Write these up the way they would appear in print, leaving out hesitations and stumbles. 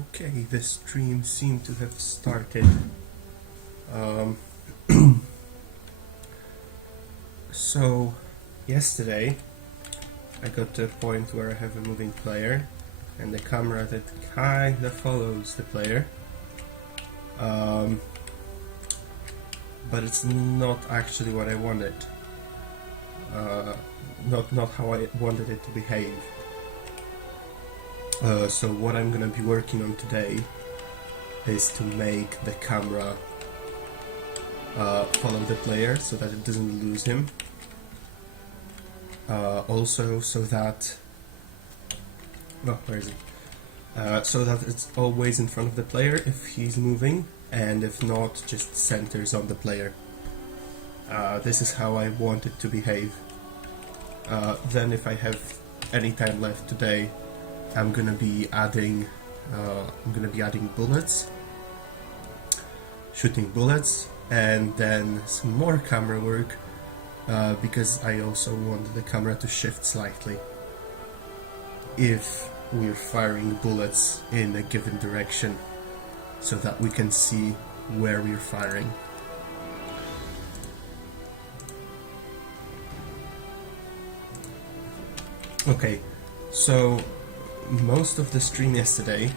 Okay, the stream seemed to have started. So, yesterday I got to a point where I have a moving player and a camera that kinda follows the player. But it's not actually what I wanted. Not how I wanted it to behave. So what I'm gonna be working on today is to make the camera follow the player so that it doesn't lose him. Also so that... Oh, where is it? So that it's always in front of the player if he's moving, and if not, just centers on the player. This is how I want it to behave. Then if I have any time left today, I'm gonna be adding bullets, shooting bullets, and then some more camera work, because I also want the camera to shift slightly if we're firing bullets in a given direction, so that we can see where we're firing. Okay, so most of the stream yesterday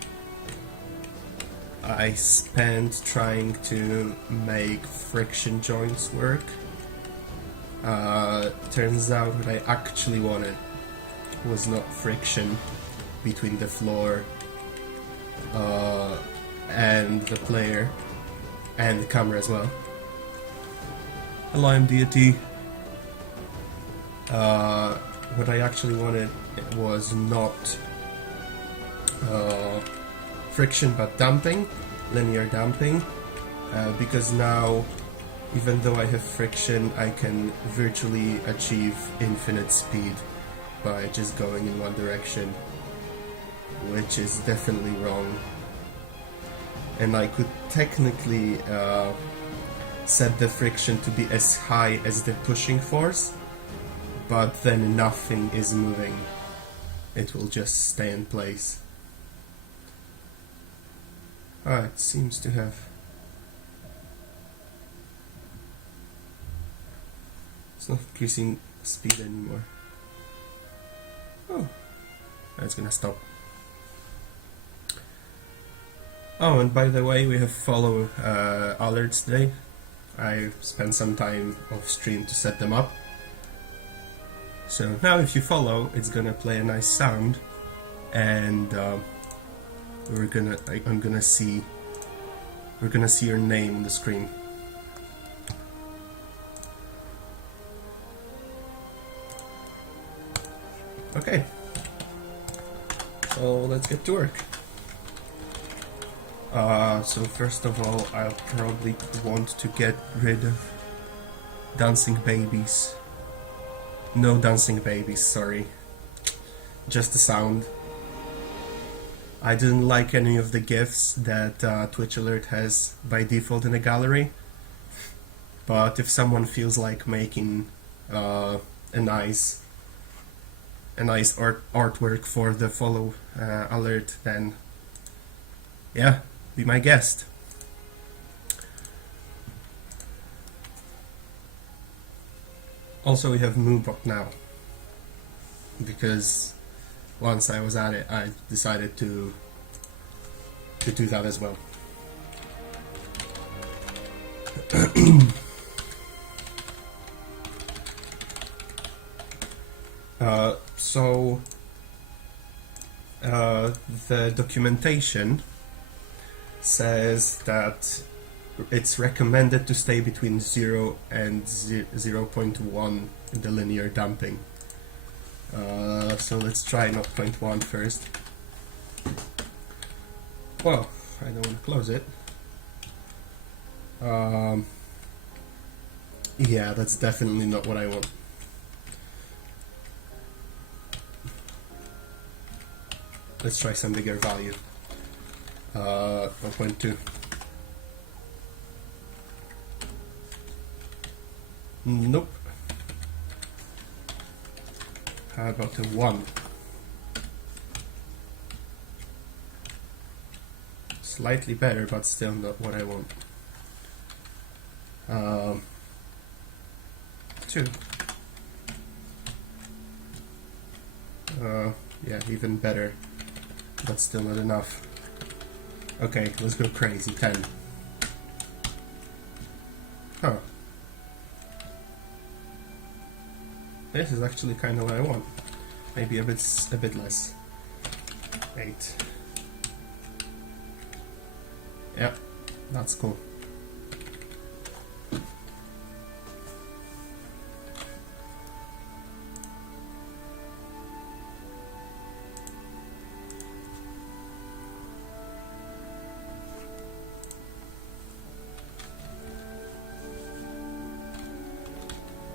I spent trying to make friction joints work. Turns out what I actually wanted was not friction between the floor and the player and the camera as well. Hello, I'm Deity. What I actually wanted was not friction but damping, linear damping, because now even though I have friction I can virtually achieve infinite speed by just going in one direction, which is definitely wrong. And I could technically set the friction to be as high as the pushing force, but then nothing is moving. It will just stay in place. It seems to have... It's not increasing speed anymore. Oh, that's gonna stop. Oh, and by the way, we have follow alerts today. I spent some time off stream to set them up. So now if you follow, it's gonna play a nice sound, and we're gonna see your name on the screen. Okay, so let's get to work. So first of all, I'll probably want to get rid of dancing babies. No dancing babies, sorry. Just the sound. I didn't like any of the GIFs that Twitch Alert has by default in the gallery. But if someone feels like making a nice artwork for the follow alert, then yeah, be my guest. Also, we have Moonbot now, because once I was at it, I decided to do that as well. So the documentation says that it's recommended to stay between 0 and 0.1 in the linear damping. So let's try 0.1 first. Well, I don't want to close it. Yeah, that's definitely not what I want. Let's try some bigger value. 1.2. Nope. How about a 1? Slightly better, but still not what I want. 2. Yeah, even better, but still not enough. Okay, let's go crazy. 10. Huh. This is actually kind of what I want. Maybe a bit less. 8. Yeah, that's cool.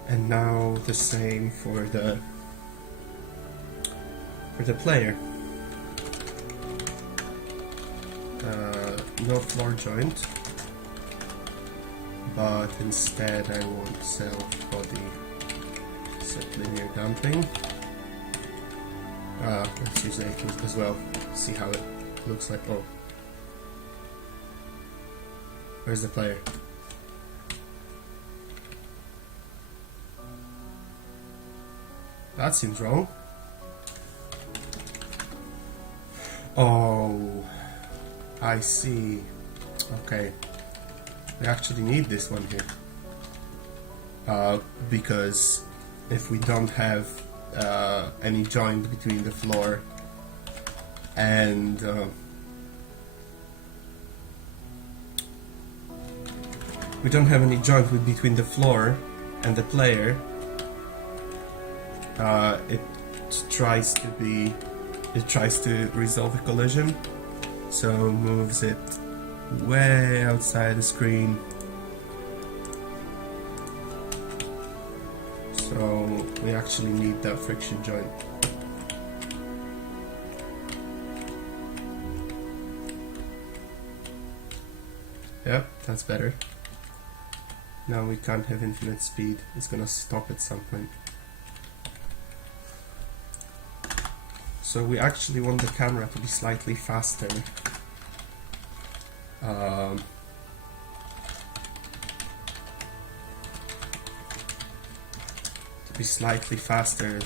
And now the same for the player. No floor joint, but instead I want self body set linear damping. Let's use 8 as well. See how it looks like. Oh, where's the player? That seems wrong. Oh, I see. Okay, we actually need this one here. Because if we don't have any joint between the floor and between the floor and the player, it tries to resolve a collision, so moves it way outside the screen. So we actually need that friction joint. Yep, that's better. Now we can't have infinite speed. It's gonna stop at some point. So we actually want the camera to be slightly faster.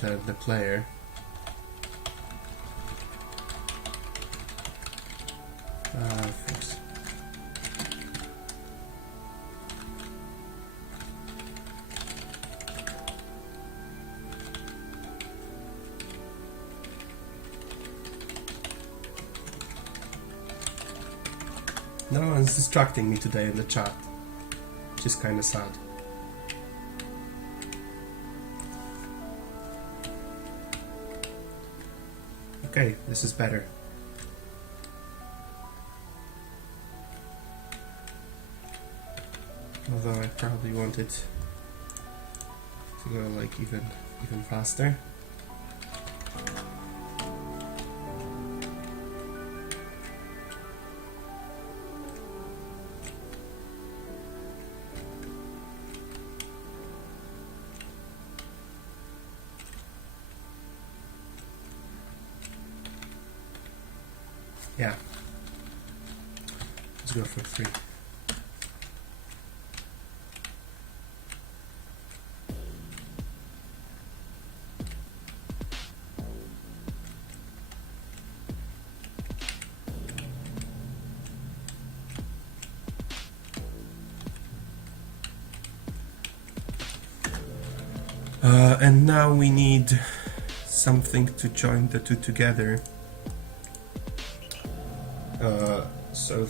Than the player. Thanks. No one's distracting me today in the chat, which is kind of sad. Okay, this is better. Although I probably want it to go like even faster. Yeah. Let's go for 3. And now we need something to join the two together. So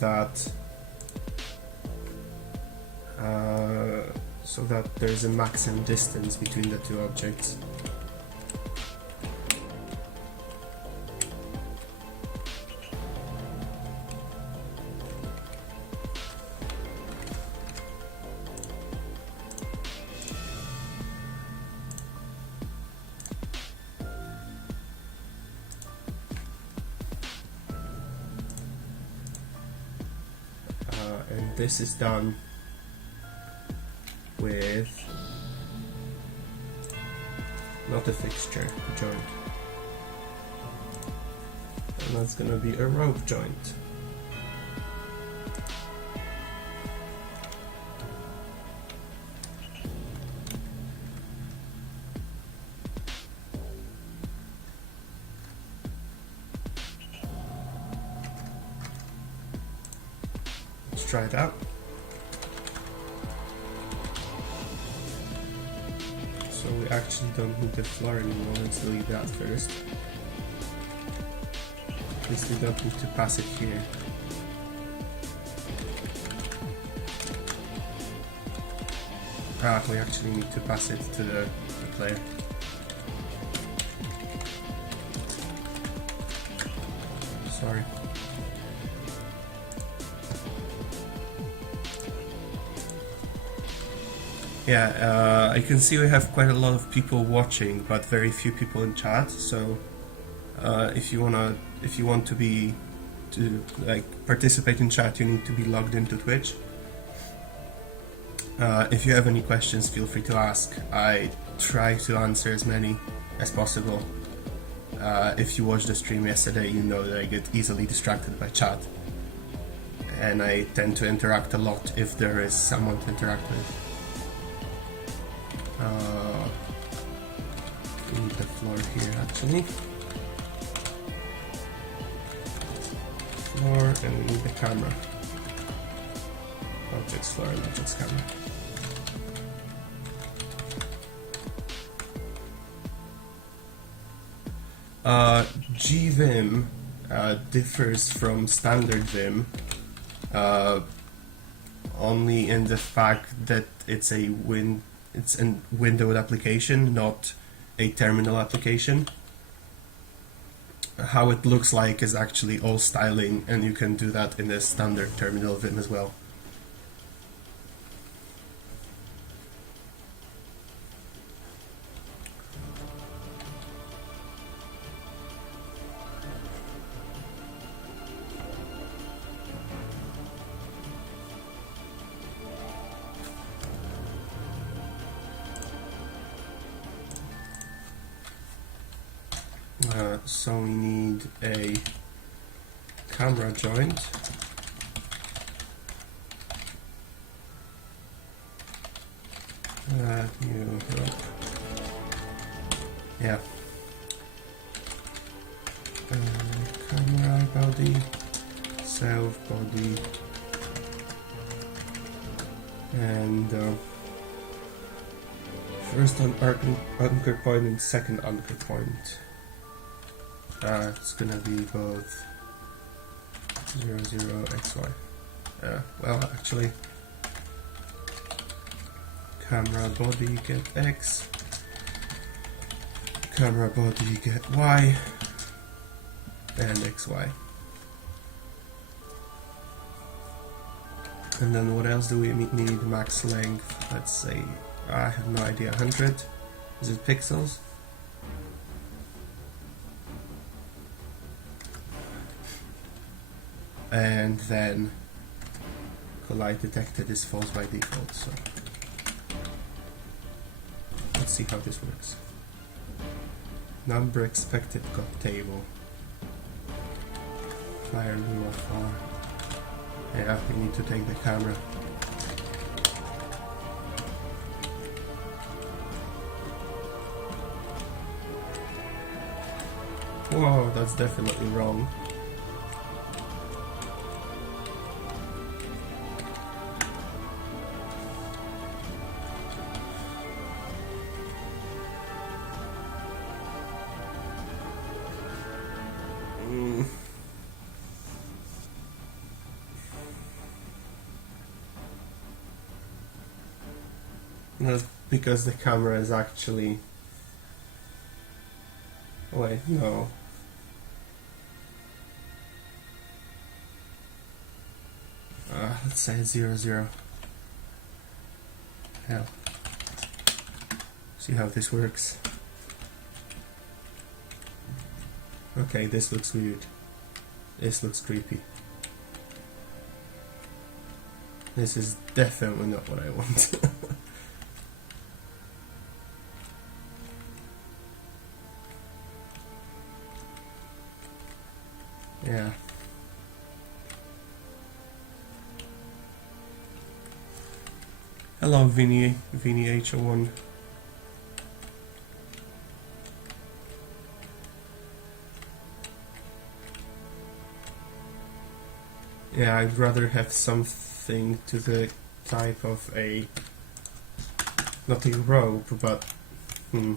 that there's a maximum distance between the two objects. And this is done with not a fixture, a joint. And that's gonna be a rope joint. let's try it out. So we actually don't need the floor anymore, let's delete that first. At least we don't need to pass it here. We actually need to pass it to the player. Sorry. Yeah, I can see we have quite a lot of people watching, but very few people in chat. So, if you want to participate in chat, you need to be logged into Twitch. If you have any questions, feel free to ask. I try to answer as many as possible. If you watched the stream yesterday, you know that I get easily distracted by chat, and I tend to interact a lot if there is someone to interact with. We need the floor here actually. Floor, and we need the camera. Objects floor and objects camera. GVim differs from standard Vim only in the fact that it's a windowed application, not a terminal application. How it looks like is actually all styling, and you can do that in the standard terminal Vim as well. So we need a camera joint. New rope. Yeah. Camera body, self body, and first anchor point and second anchor point. It's gonna be both 0, 0, XY. Well, actually, camera body get X, camera body get Y, and XY. And then what else do we need? Max length, let's say, I have no idea, 100? Is it pixels? And then collide detected is false by default, so let's see how this works. Number expected got table. Fire Lua far. Yeah, we need to take the camera. Whoa, that's definitely wrong. That's because the camera is actually... Wait, no. Let's say 0, 0. Hell. See how this works. Okay, this looks weird. This looks creepy. This is definitely not what I want. Yeah. Hello, Vinny H01. Yeah, I'd rather have something something to the type of a, not a rope, but I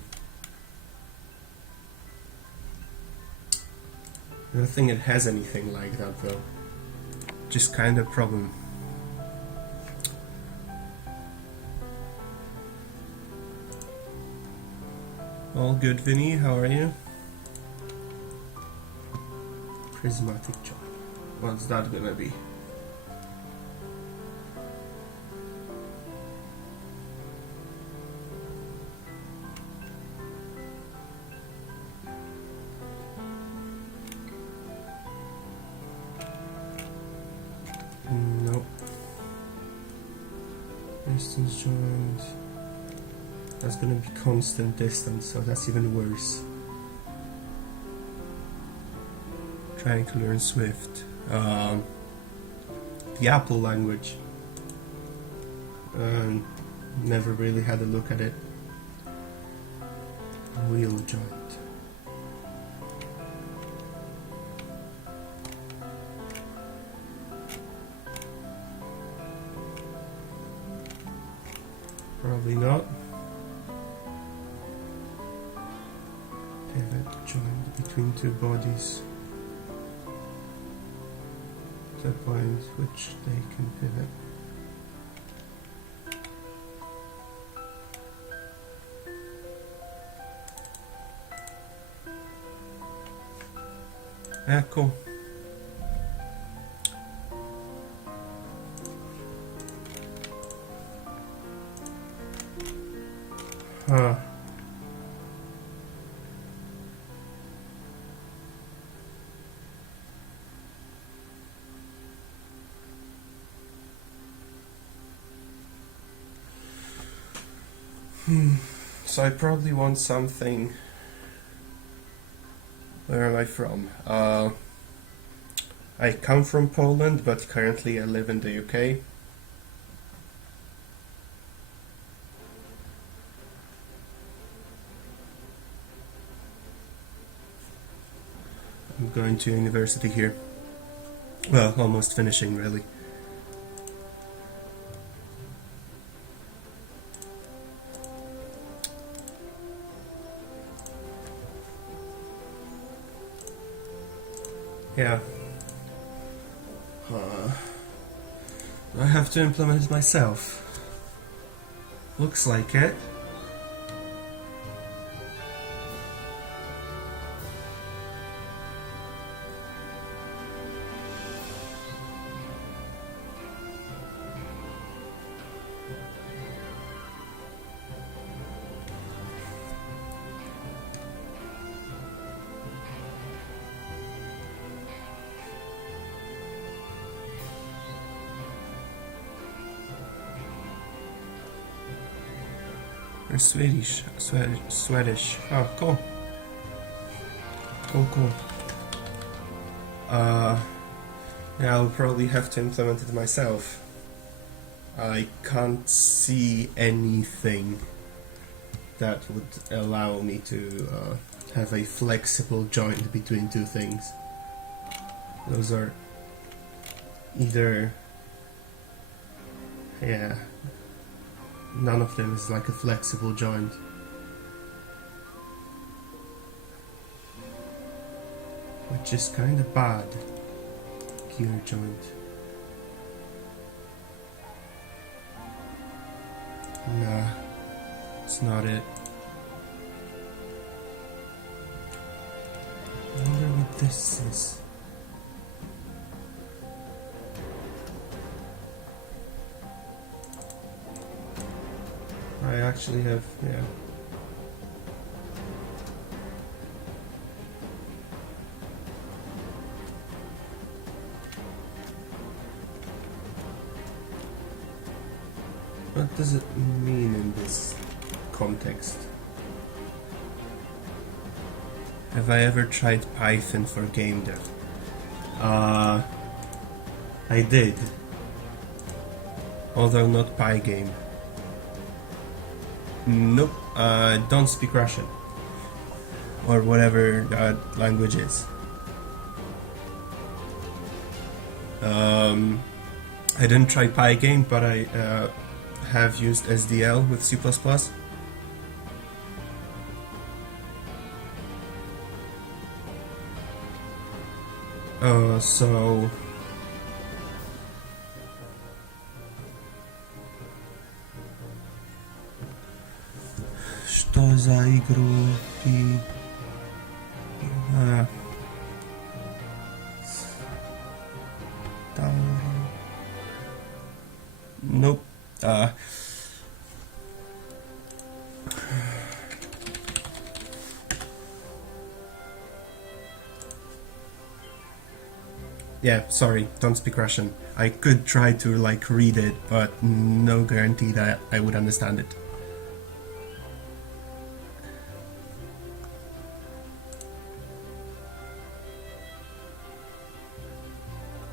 don't think it has anything like that though. Just kind of problem. All good, Vinny, how are you? Prismatic joint. What's that gonna be? Nope. Distance joint. That's gonna be constant distance, so that's even worse. Trying to learn Swift. The Apple language. Never really had a look at it. Wheel joint. Probably not. Pivot joint between two bodies. The point which they can pivot. Yeah, cool. Huh. So I probably want something. Where am I from? I come from Poland, but currently I live in the UK. I'm going to university here. Well, almost finishing, really. Yeah. I have to implement it myself. Looks like it. Or Swedish. Oh, cool. Cool. Yeah, I'll probably have to implement it myself. I can't see anything that would allow me to have a flexible joint between two things. Those are either, yeah, none of them is like a flexible joint. Which is kind of bad. Gear joint. Nah, it's not it. I wonder what this is. I actually have, yeah. What does it mean in this context? Have I ever tried Python for game dev? I did. Although not Pygame. Nope, don't speak Russian. Or whatever that language is. I didn't try Pygame, but I have used SDL with C++. So что за игру ты? Nope. Yeah, sorry, don't speak Russian. I could try to like read it, but no guarantee that I would understand it.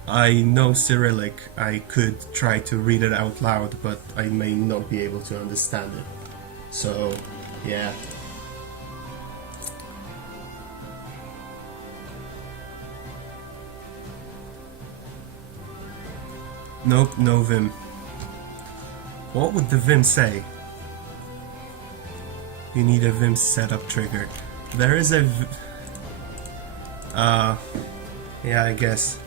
I know Cyrillic. I could try to read it out loud, but I may not be able to understand it. So, yeah. Nope, no Vim. What would the Vim say? You need a Vim setup trigger. There is a... yeah, I guess.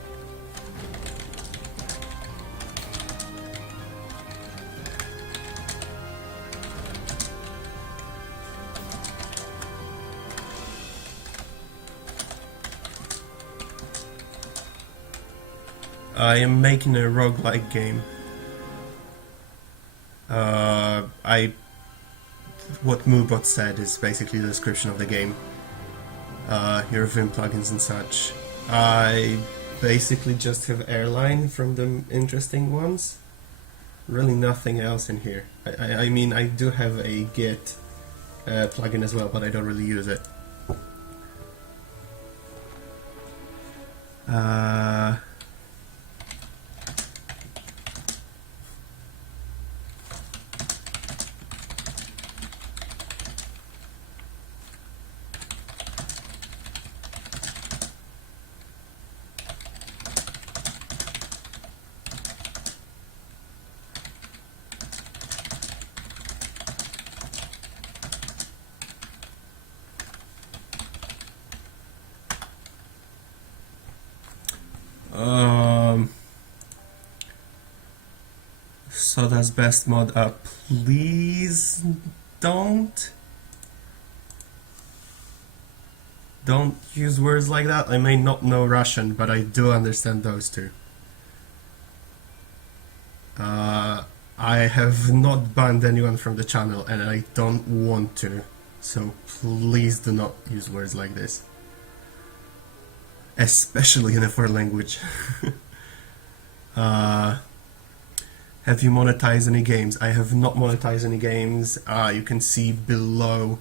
I am making a roguelike game. What Moobot said is basically the description of the game. Your Vim plugins and such. I basically just have Airline from the interesting ones. Really nothing else in here. I mean, I do have a Git plugin as well, but I don't really use it. So that's best mod. Please don't use words like that. I may not know Russian, but I do understand those two. I have not banned anyone from the channel, and I don't want to. So please do not use words like this, especially in a foreign language. Have you monetized any games? I have not monetized any games. You can see below.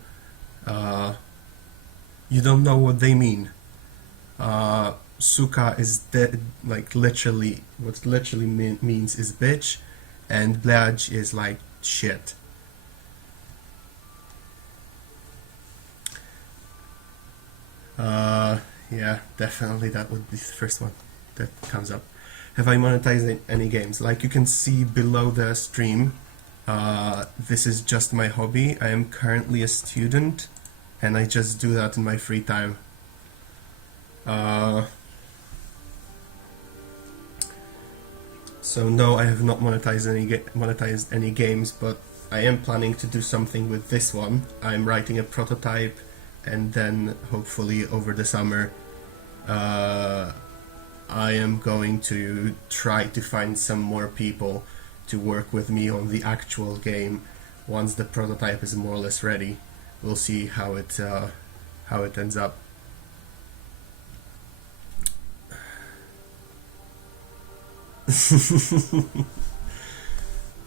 You don't know what they mean. Suka is like literally, what literally means is bitch, and blaj is like shit. Yeah, definitely that would be the first one that comes up. Have I monetized any games? Like you can see below the stream, this is just my hobby. I am currently a student, and I just do that in my free time. So no, I have not monetized any games, but I am planning to do something with this one. I'm writing a prototype, and then hopefully over the summer, I am going to try to find some more people to work with me on the actual game. Once the prototype is more or less ready, we'll see how it ends up.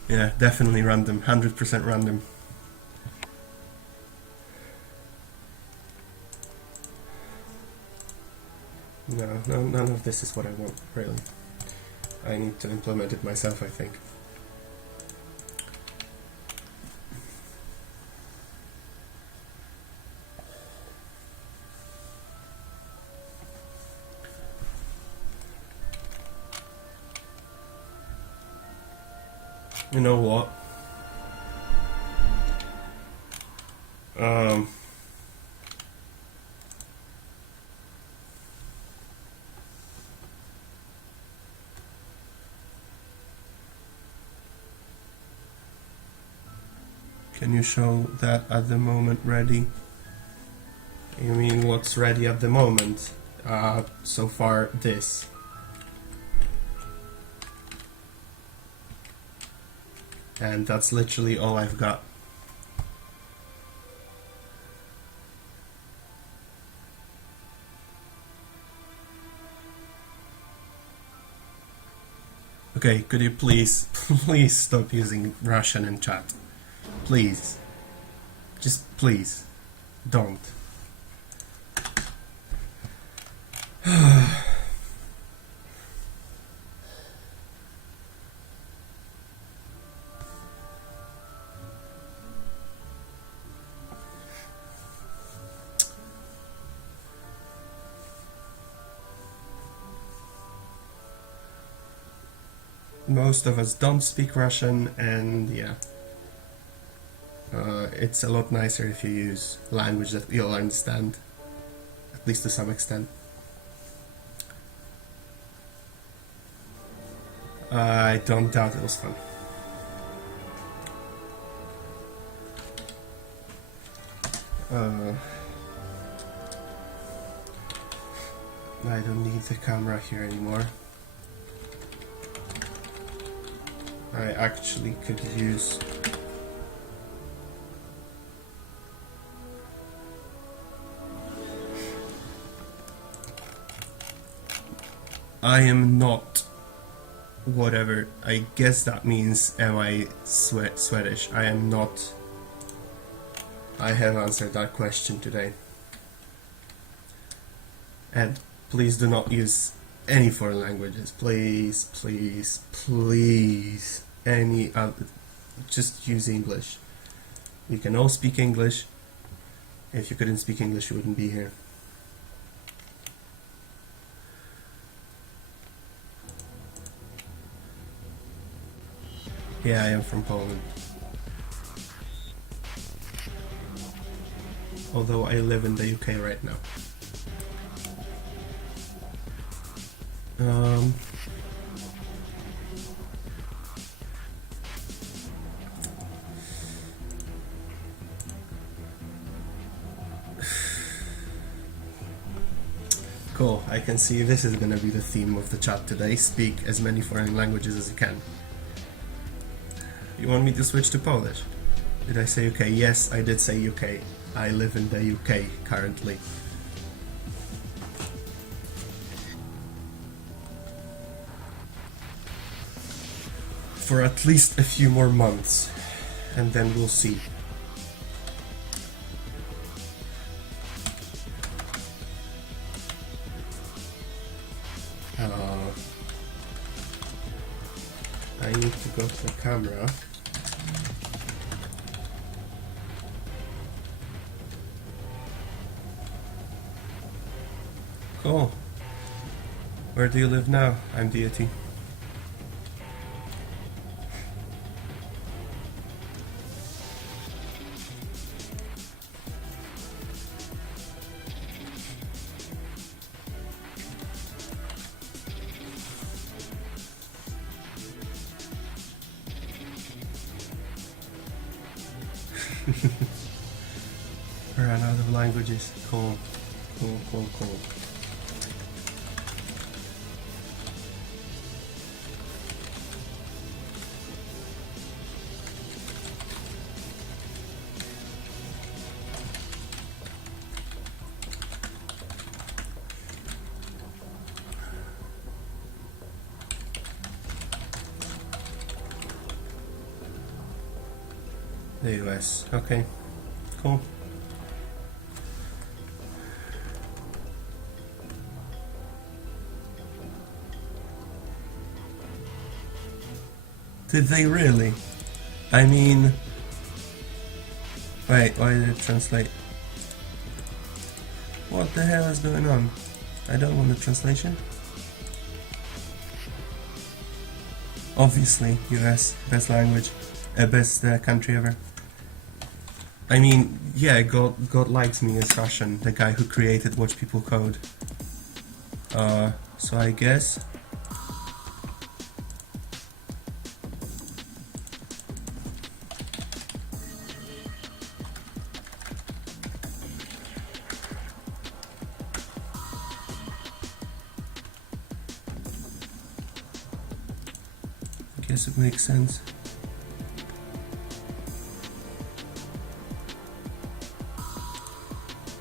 Yeah, definitely random, 100% random. No, none of this is what I want, really. I need to implement it myself, I think. You know what? Can you show that at the moment ready? You mean what's ready at the moment? So far this. And that's literally all I've got. Okay, could you please, please stop using Russian in chat? Please. Just please. Don't. Most of us don't speak Russian, and yeah. It's a lot nicer if you use language that we all understand, at least to some extent. I don't doubt it was fun. I don't need the camera here anymore. I actually could use I am not whatever. I guess that means am I Swedish? I am not. I have answered that question today. And please do not use any foreign languages. Please, please, please. Any other. Just use English. We can all speak English. If you couldn't speak English, you wouldn't be here. Yeah, I am from Poland. Although I live in the UK right now. Cool, I can see this is gonna be the theme of the chat today. Speak as many foreign languages as you can. You want me to switch to Polish? Did I say UK? Yes, I did say UK. I live in the UK currently. For at least a few more months, and then we'll see. I need to go to the camera. Cool. Where do you live now? I'm Deity. Ran out of languages. Cool. Cool, cool, cool. The US. Okay. Cool. Did they really? I mean... Wait, why did it translate? What the hell is going on? I don't want the translation. Obviously, US, best language, best country ever. I mean, yeah, God likes me as Russian, the guy who created Watch People Code. So I guess... I guess it makes sense.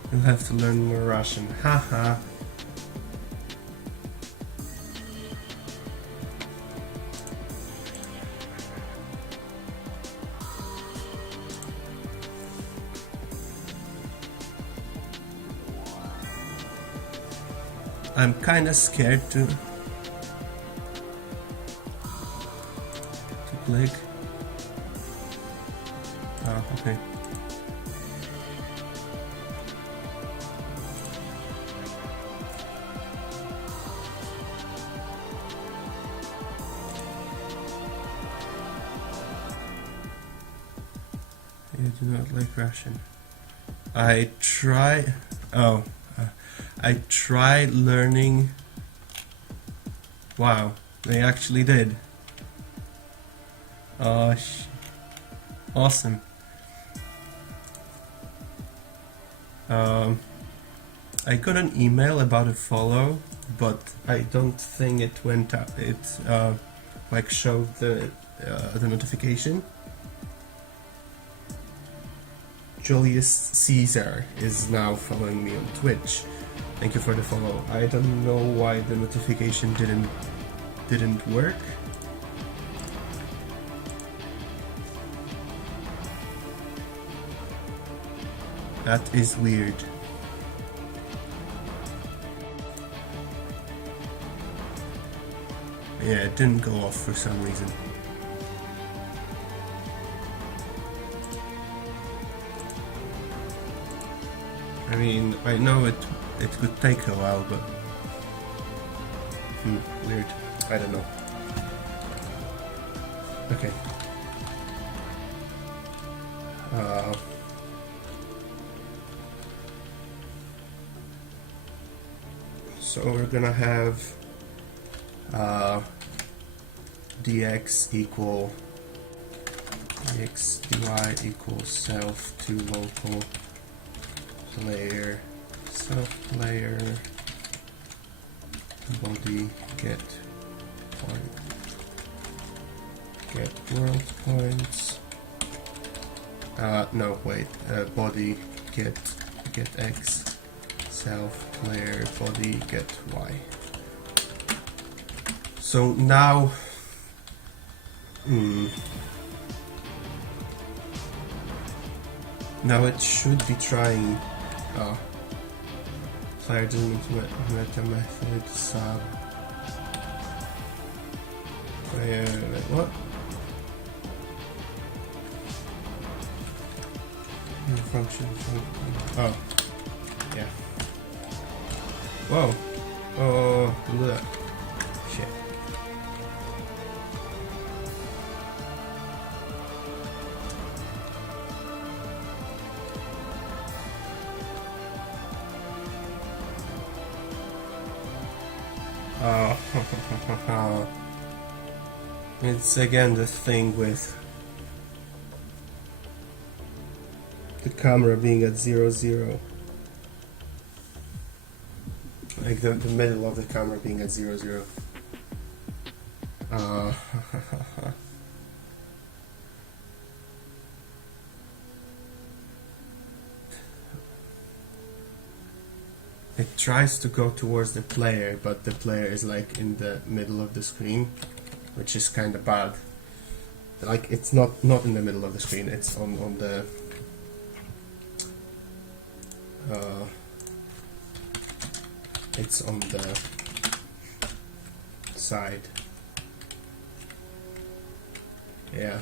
You'll have to learn more Russian. Haha. I'm kinda scared to click. Oh, okay. I do not like Russian. I tried learning. Wow, they actually did. Oh, awesome. I got an email about a follow, but I don't think it went up. It like showed the notification. Julius Caesar is now following me on Twitch. Thank you for the follow. I don't know why the notification didn't work. That is weird. Yeah, it didn't go off for some reason. I mean, I know it could take a while, but weird. I don't know. Okay. So we're gonna have dx equal dx dy equals self to local player self player body get point get world points. No, wait. Body get x self player body get y. So now now it should be trying player doesn't meta method sub player what? Function. Oh, yeah. Whoa. Oh, look. Shit. Oh. It's again the thing with the camera being at 0, 0. Like the middle of the camera being at 0, 0. It tries to go towards the player, but the player is like in the middle of the screen, which is kind of bad. Like it's not in the middle of the screen, it's on the it's on the side. Yeah.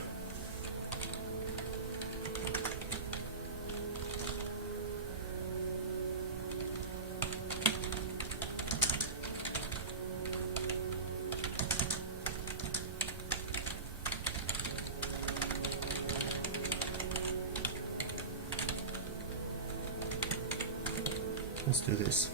Let's do this.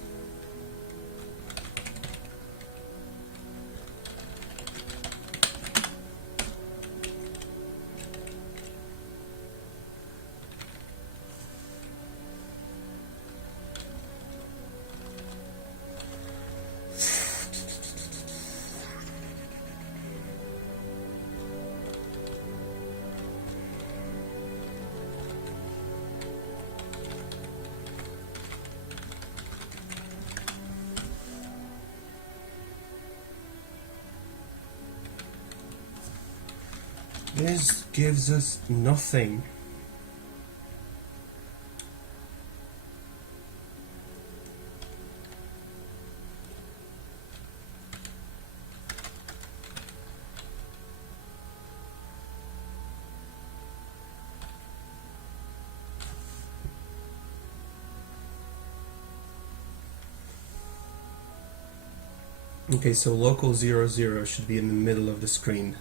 This gives us nothing. Okay, so local 0, 0 should be in the middle of the screen.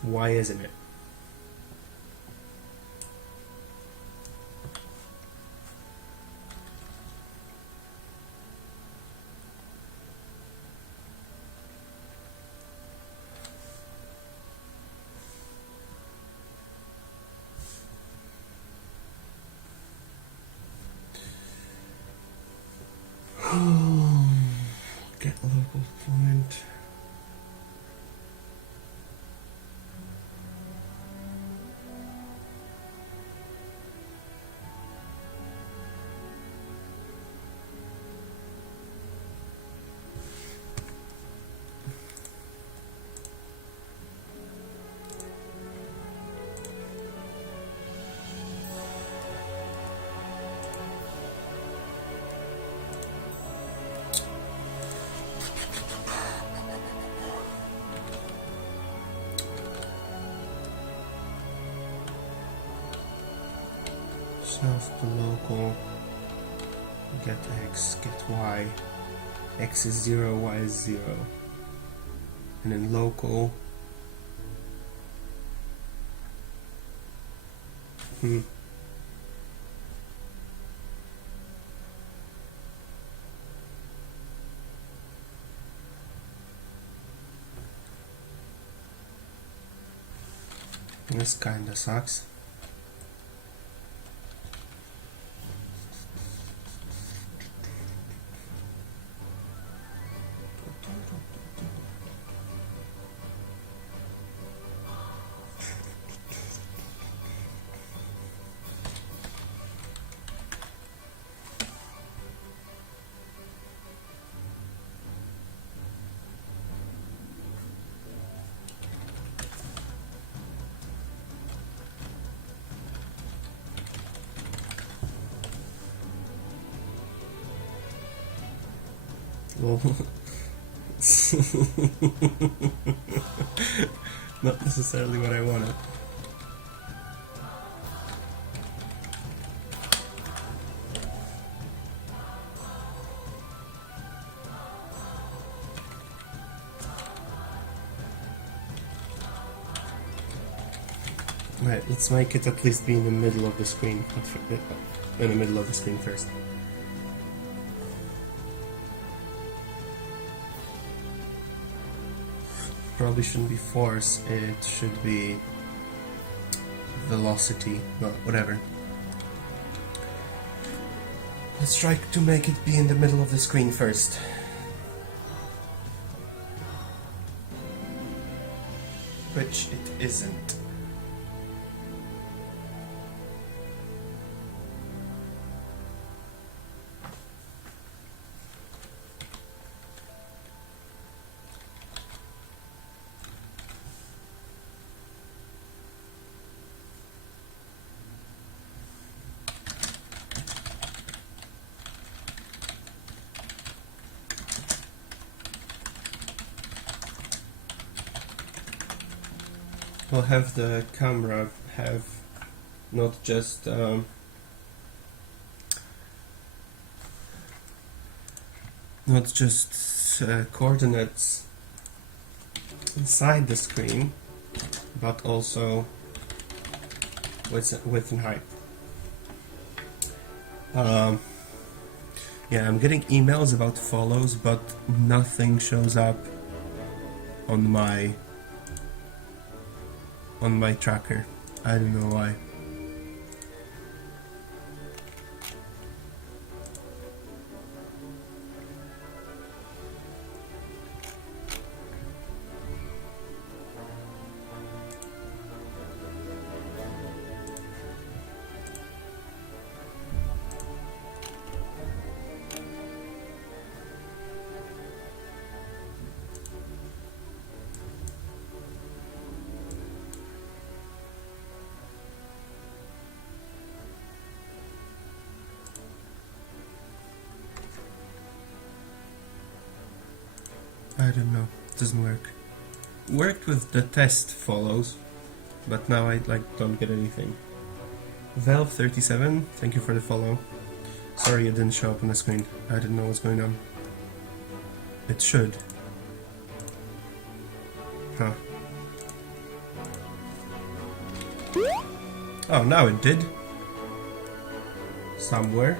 Why isn't it? Get local point. Self to local, get x, get y, x is 0, y is 0, and then local, This kinda sucks. Well, not necessarily what I wanted. Right, let's make it at least be in the middle of the screen, in the middle of the screen first. Probably shouldn't be force, it should be velocity, well, whatever. Let's try to make it be in the middle of the screen first. Which it isn't. We'll have the camera have not just coordinates inside the screen, but also with height. Yeah, I'm getting emails about follows, but nothing shows up on my tracker. I don't know why. I don't know. It doesn't work. Worked with the test follows, but now I don't get anything. Valve37, thank you for the follow. Sorry it didn't show up on the screen. I didn't know what's going on. It should. Huh. Oh, now it did. Somewhere.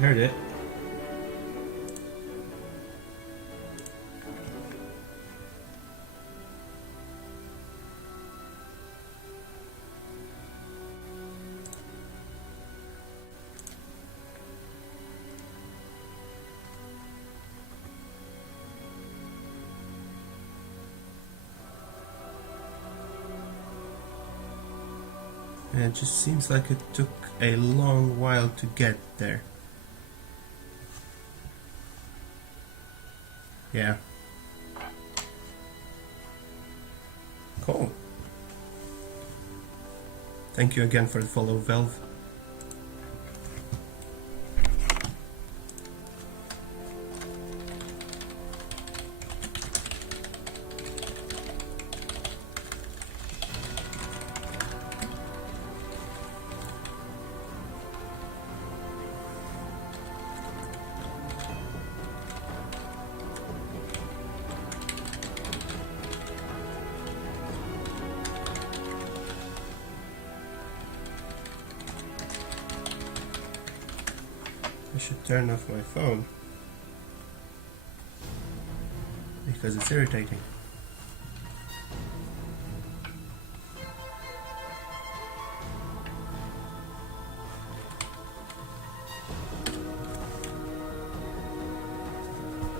Heard it. And it just seems like it took a long while to get there. Yeah. Cool. Thank you again for the follow, Valve. I should turn off my phone because it's irritating.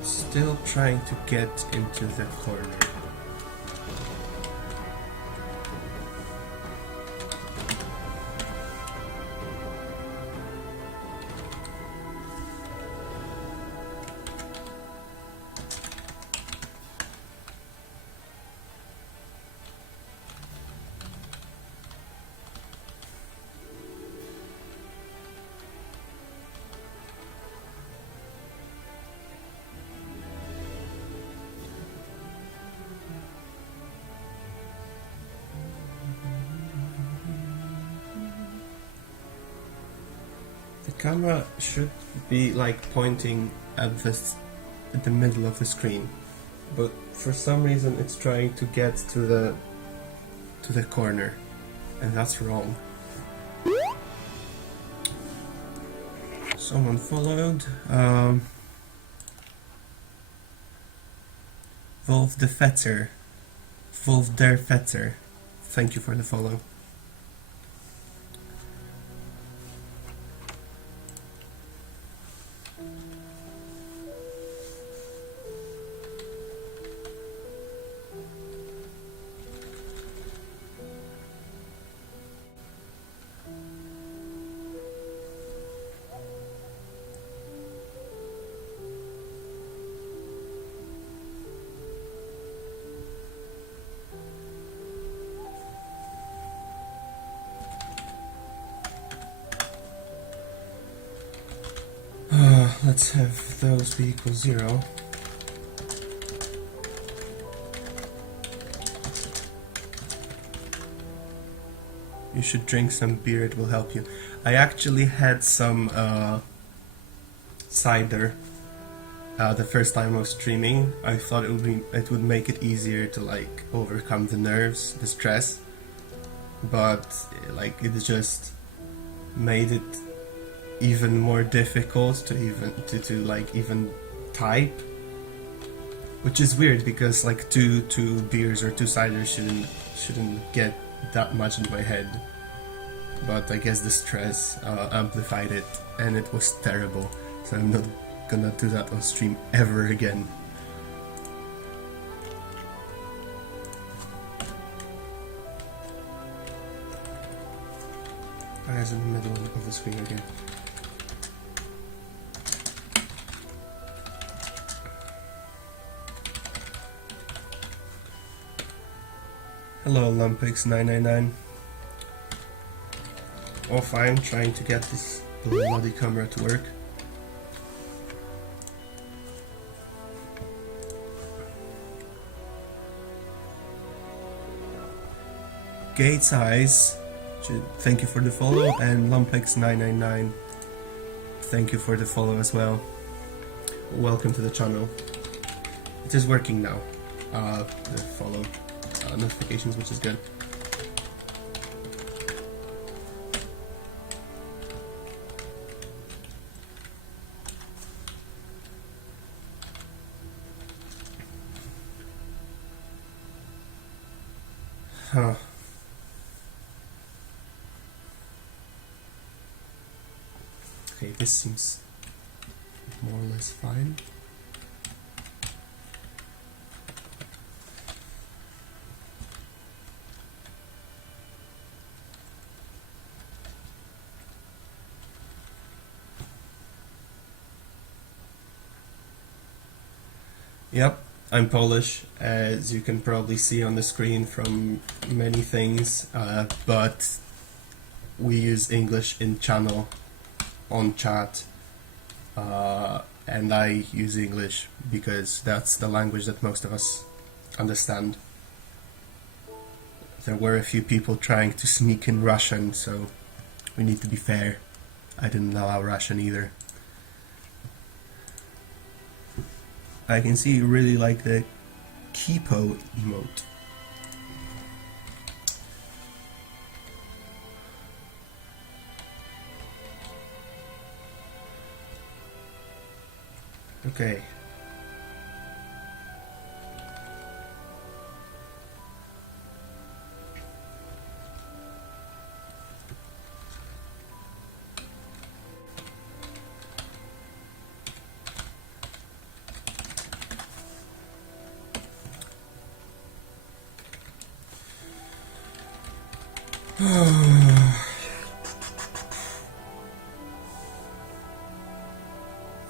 Still trying to get into the corner. The camera should be pointing at the middle of the screen, but for some reason it's trying to get to the corner, and that's wrong. Someone followed. Wolf the Fetzer. Wolf der Fetzer. Thank you for the follow. Let's have those be equal 0. You should drink some beer, it will help you. I actually had some cider the first time I was streaming. I thought it would make it easier to like overcome the nerves, the stress, but like it just made it even more difficult to like even type, which is weird because like two beers or two ciders shouldn't get that much in my head, but I guess the stress amplified it and it was terrible, so I'm not gonna do that on stream ever again. I was in the middle of the screen again. Hello Olympics 999. Oh fine, trying to get this bloody camera to work. Gates Eyes, thank you for the follow, and Lumpex999, thank you for the follow as well. Welcome to the channel. It is working now, the follow notifications, which is good. Huh. Okay, this seems more or less fine. Yep, I'm Polish, as you can probably see on the screen from many things, but we use English in channel, on chat, and I use English because that's the language that most of us understand. There were a few people trying to sneak in Russian, so we need to be fair. I didn't allow Russian either. I can see you really like the Kipo emote. Okay.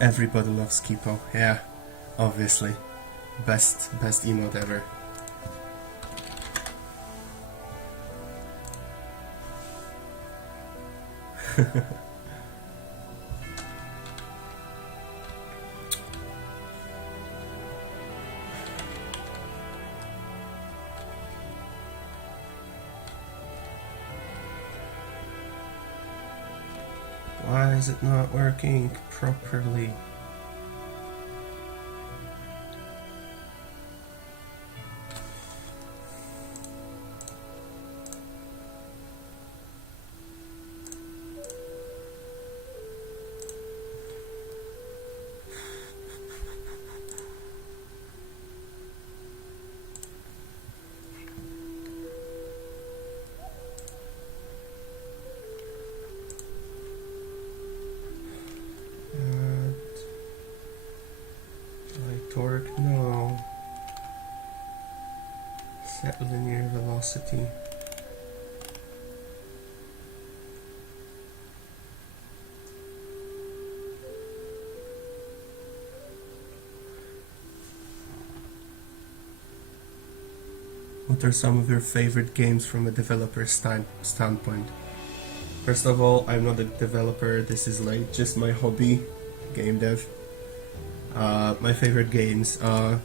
Everybody loves Kipo, yeah, obviously. Best emote ever. Why is it not working properly? Torque, no. Set linear velocity. What are some of your favorite games from a developer's standpoint? First of all, I'm not a developer, this is like just my hobby, game dev. My favorite games are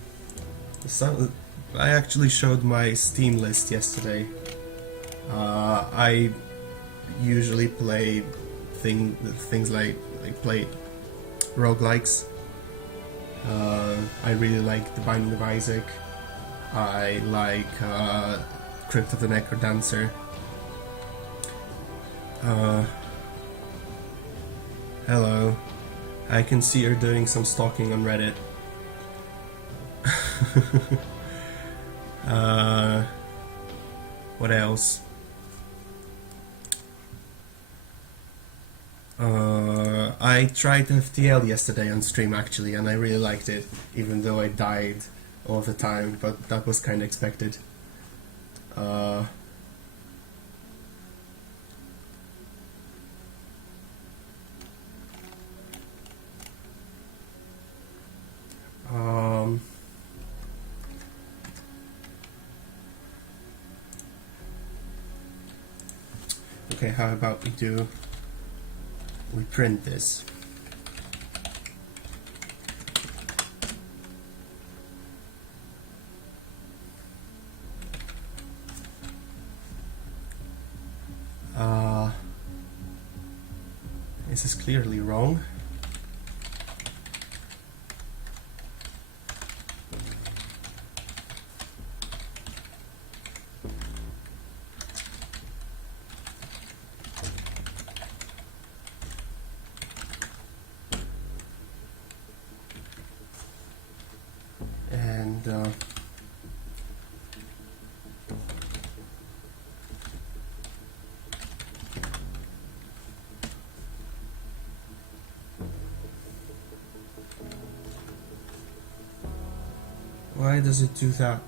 I actually showed my Steam list yesterday. I usually play things like play roguelikes, I really like The Binding of Isaac. I like Crypt of the Necrodancer. Hello. I can see you're doing some stalking on Reddit. What else? I tried FTL yesterday on stream actually, and I really liked it, even though I died all the time, but that was kind of expected. Okay, how about we print this? This is clearly wrong. And why does it do that?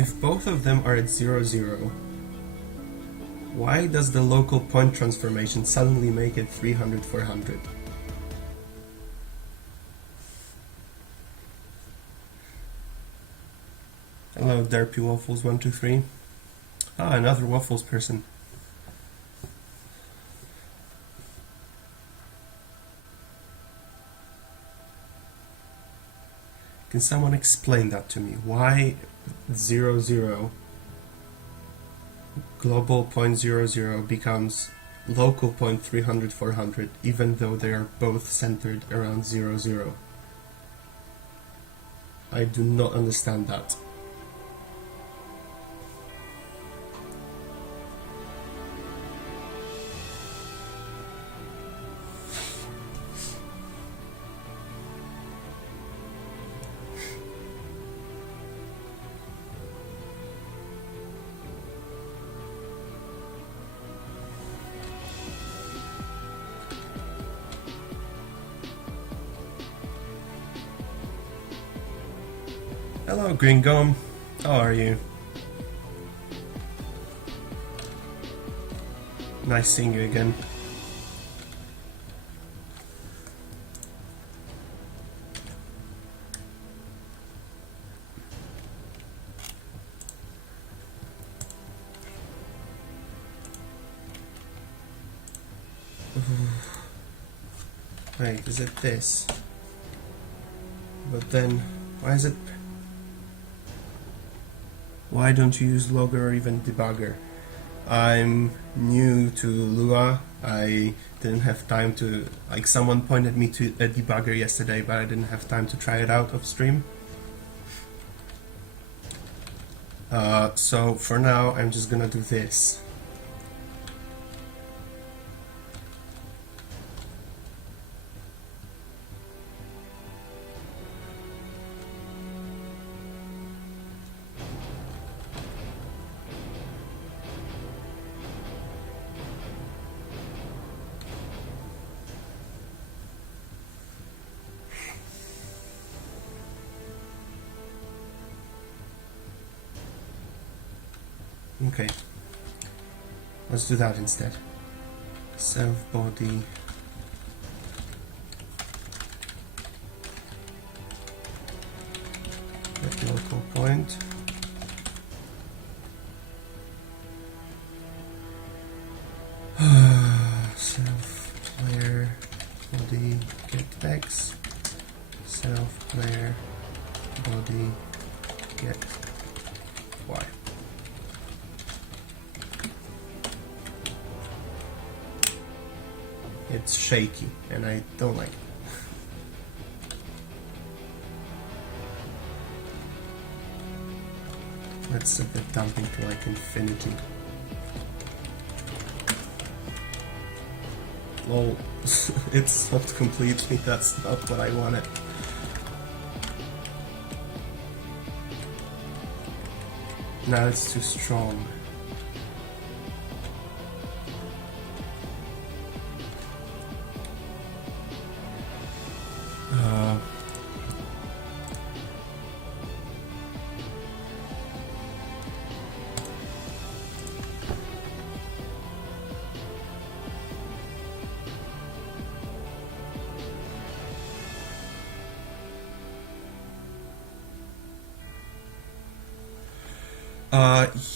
If both of them are at 0, 0, why does the local point transformation suddenly make it 300, 400? Hello, Derpy Waffles 123. Ah, another Waffles person. Can someone explain that to me? Why 0, 0 global point 0, 0 becomes local point 300, 400, even though they are both centered around 0, 0? I do not understand that. Hello, Green Gum. How are you? Nice seeing you again. Wait, is it this? But then, why is it... Why don't you use Logger or even Debugger? I'm new to Lua. I didn't have time to... Like, someone pointed me to a debugger yesterday, but I didn't have time to try it out off stream. So, for now, I'm just gonna do this. Okay, let's do that instead. Self body. At local point. self player body get y. It's shaky and I don't like it. Let's set the dumping to like infinity. Lol, it stopped completely, that's not what I wanted. Now it's too strong.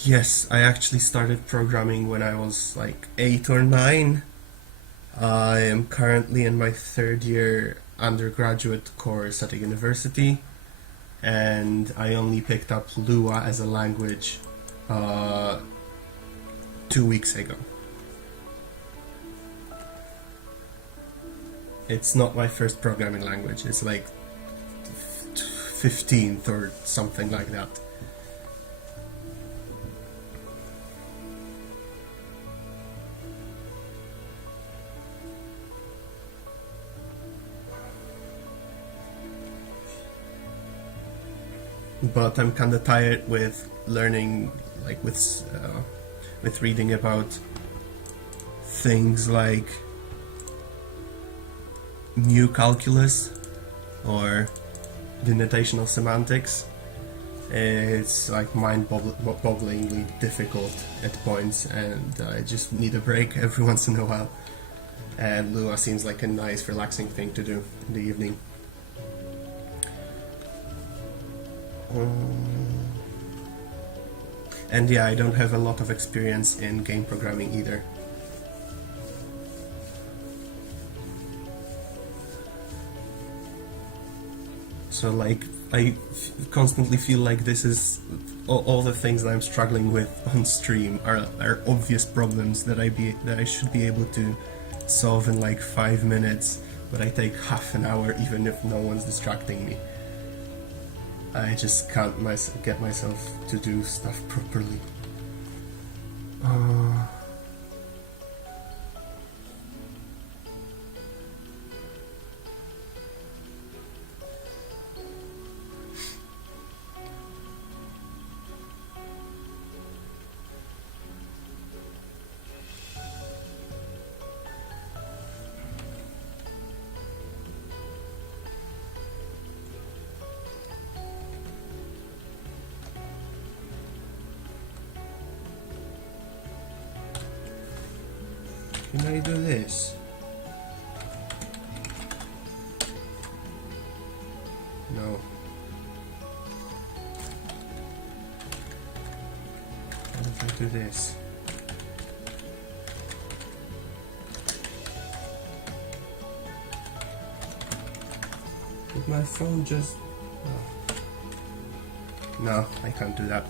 Yes, I actually started programming when I was like 8 or 9. I am currently in my 3rd year undergraduate course at a university, and I only picked up Lua as a language 2 weeks ago. It's not my first programming language, it's like 15th or something like that. But I'm kinda tired with learning, like with reading about things like new calculus or the notational semantics. It's like mind-bogglingly difficult at points, and I just need a break every once in a while. And Lua seems like a nice, relaxing thing to do in the evening. And yeah, I don't have a lot of experience in game programming either. So like, I constantly feel like this is all the things that I'm struggling with on stream are obvious problems that I should be able to solve in like 5 minutes, but I take half an hour even if no one's distracting me. I just can't get myself to do stuff properly. Can I do this? No. How do I do this? Did my phone just... Oh. No, I can't do that.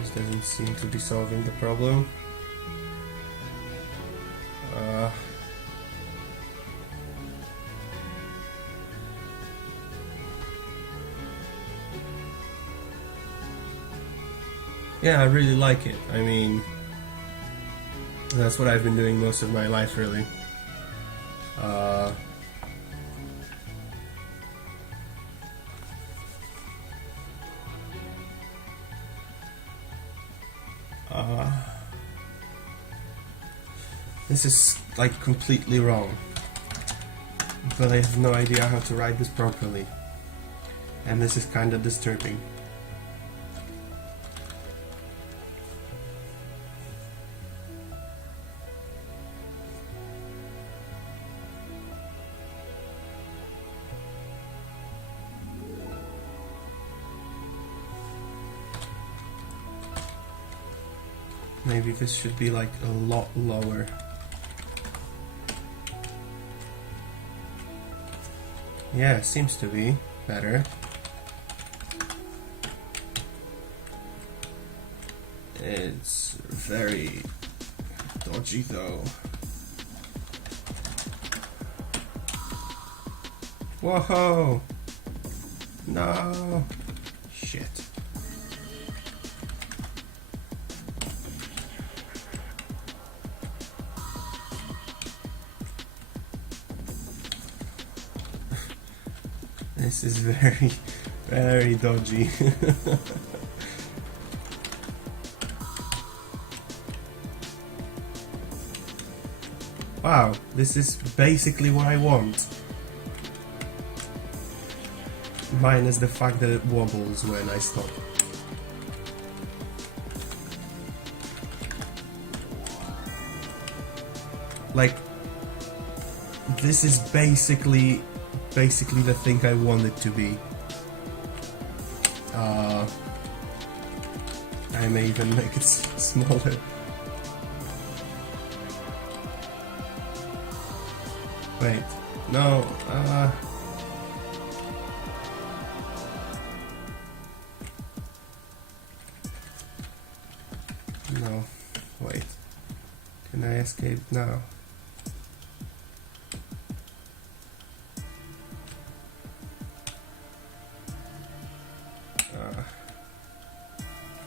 This doesn't seem to be solving the problem. Yeah, I really like it. I mean, that's what I've been doing most of my life, really. This is like completely wrong, but I have no idea how to write this properly, and this is kind of disturbing. Maybe this should be like a lot lower. Yeah, seems to be better. It's very dodgy though. Whoa! No! Shit. This is very, very dodgy. Wow, this is basically what I want. Minus the fact that it wobbles when I stop. Like, this is basically the thing I want it to be. I may even make it smaller. Wait, no, no, wait, can I escape now?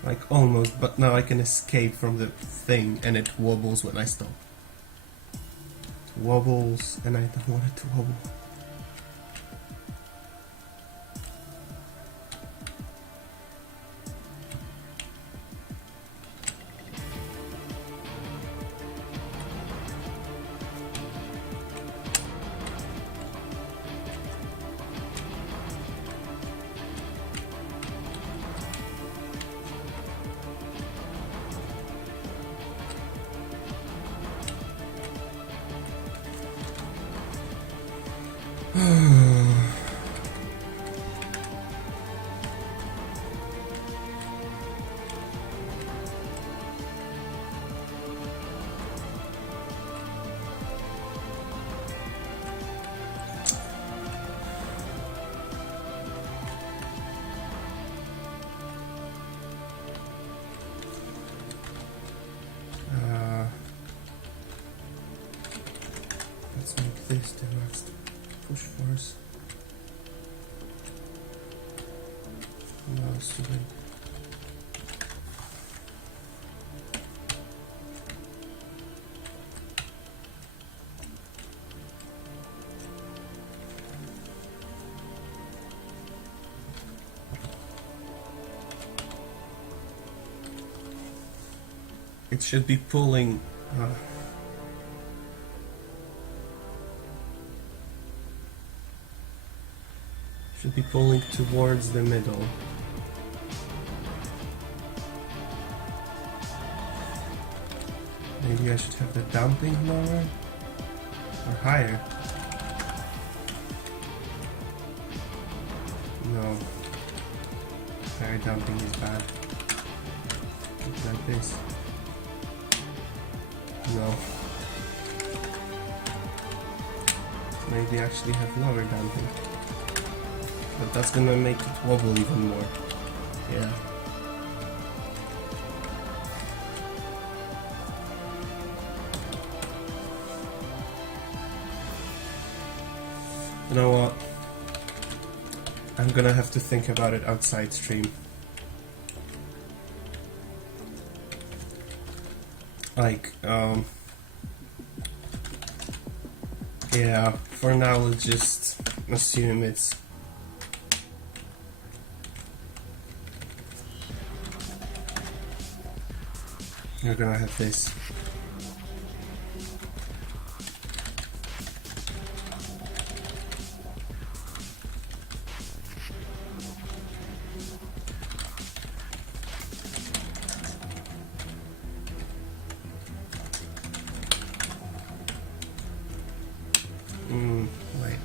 Like almost, but now I can escape from the thing and it wobbles when I stop. It wobbles and I don't want it to wobble. Let's make this the max push force. No, it's too big. It should be pulling. Should be pulling towards the middle. Maybe I should have the damping lower or higher. No, very damping is bad. Like this. No. Maybe actually have lower damping. But that's gonna make it wobble even more. Yeah. You know what? I'm gonna have to think about it outside stream. Like, yeah, for now let's just assume it's you're gonna have this. Wait.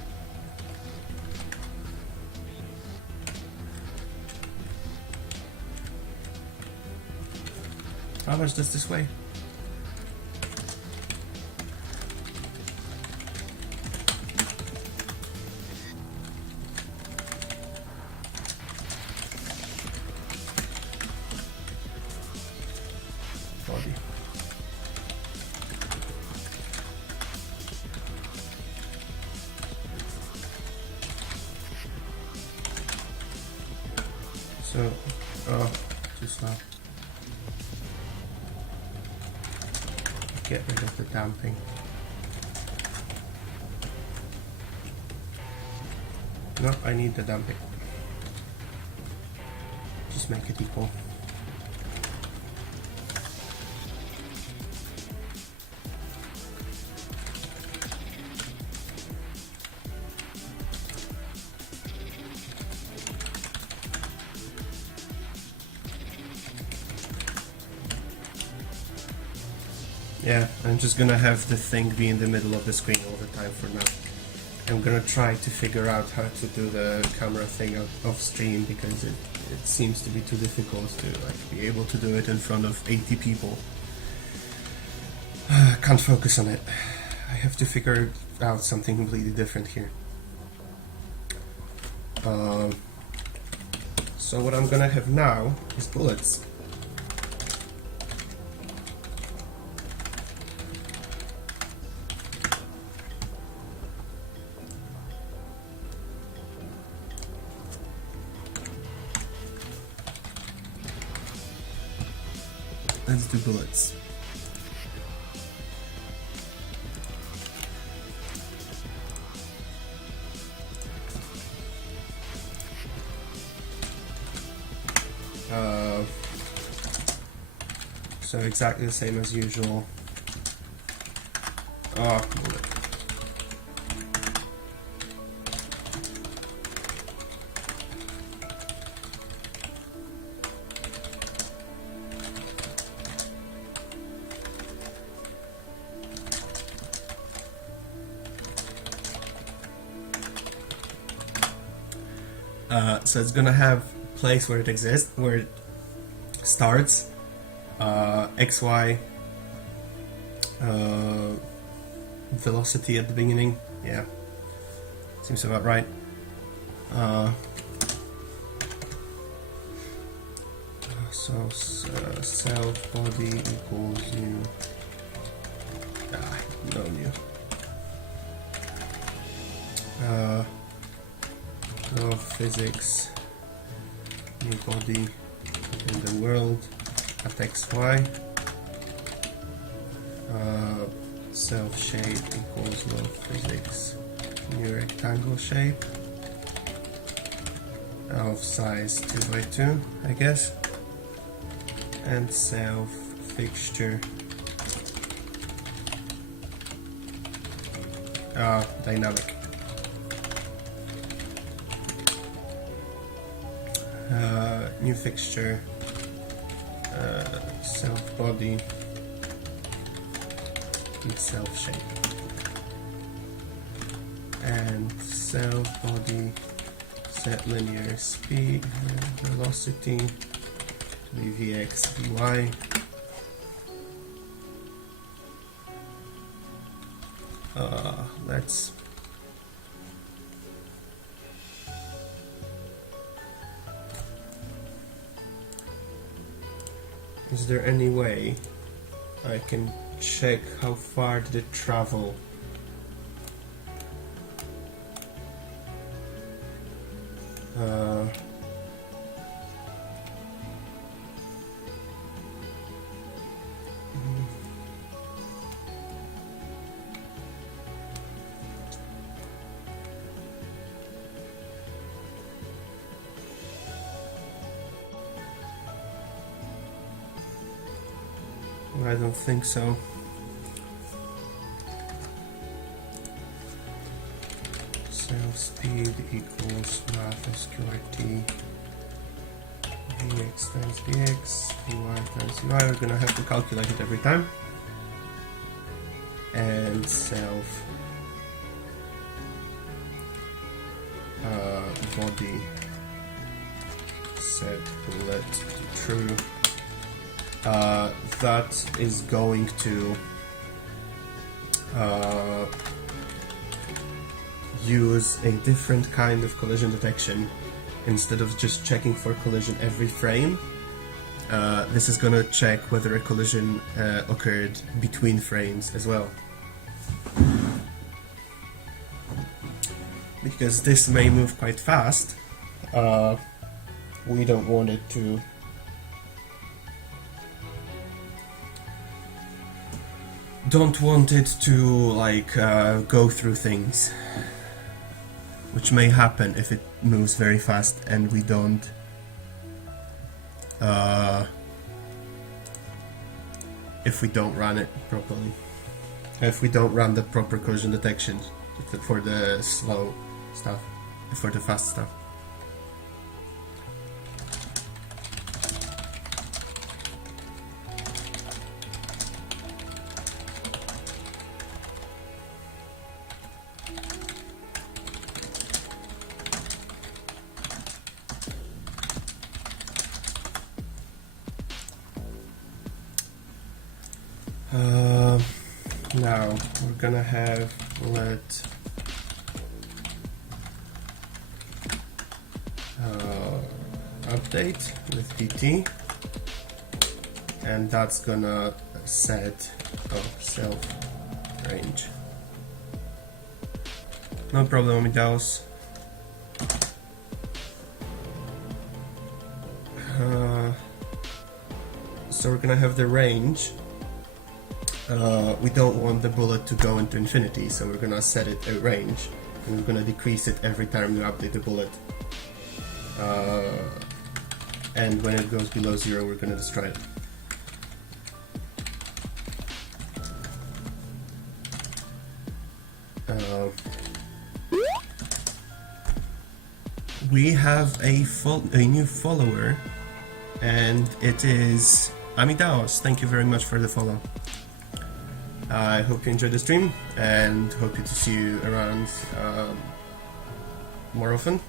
How much does this weigh? Body. So, oh, too slow. Get rid of the damping. No, I need the damping. Just make it equal. Yeah, I'm just gonna have the thing be in the middle of the screen all the time for now. I'm gonna try to figure out how to do the camera thing off stream, because it seems to be too difficult to like be able to do it in front of 80 people. Can't focus on it. I have to figure out something completely different here. So what I'm gonna have now is bullets. Let's do bullets. So exactly the same as usual. Oh, bullet. So it's gonna have a place where it exists, where it starts, XY, velocity at the beginning. Yeah, seems about right. So self body equals new. No new. Law of physics, new body in the world at XY. Self shape equals law of physics, new rectangle shape of size 2x2, I guess. And self fixture, dynamic. New fixture, self body, and self shape, and self body set linear speed and velocity to be vx dy. Let's Is there any way I can check how far did it travel? I don't think so. Self speed equals math sqrt vx times vx vy times vy. We're gonna have to calculate it every time. And self body set bullet to true that is going to use a different kind of collision detection. Instead of just checking for collision every frame, this is going to check whether a collision occurred between frames as well. Because this may move quite fast, we don't want it to like go through things, which may happen if it moves very fast and we don't run it properly, if we don't run the proper collision detection for the slow stuff, for the fast stuff. Now we're gonna have let update with dt, and that's gonna set self range. No problem with those. So we're gonna have the range. We don't want the bullet to go into infinity, so we're gonna set it a range, and we're gonna decrease it every time we update the bullet. And when it goes below 0, we're gonna destroy it. We have a new follower, and it is Amidaos. Thank you very much for the follow. I hope you enjoyed the stream, and hope to see you around more often.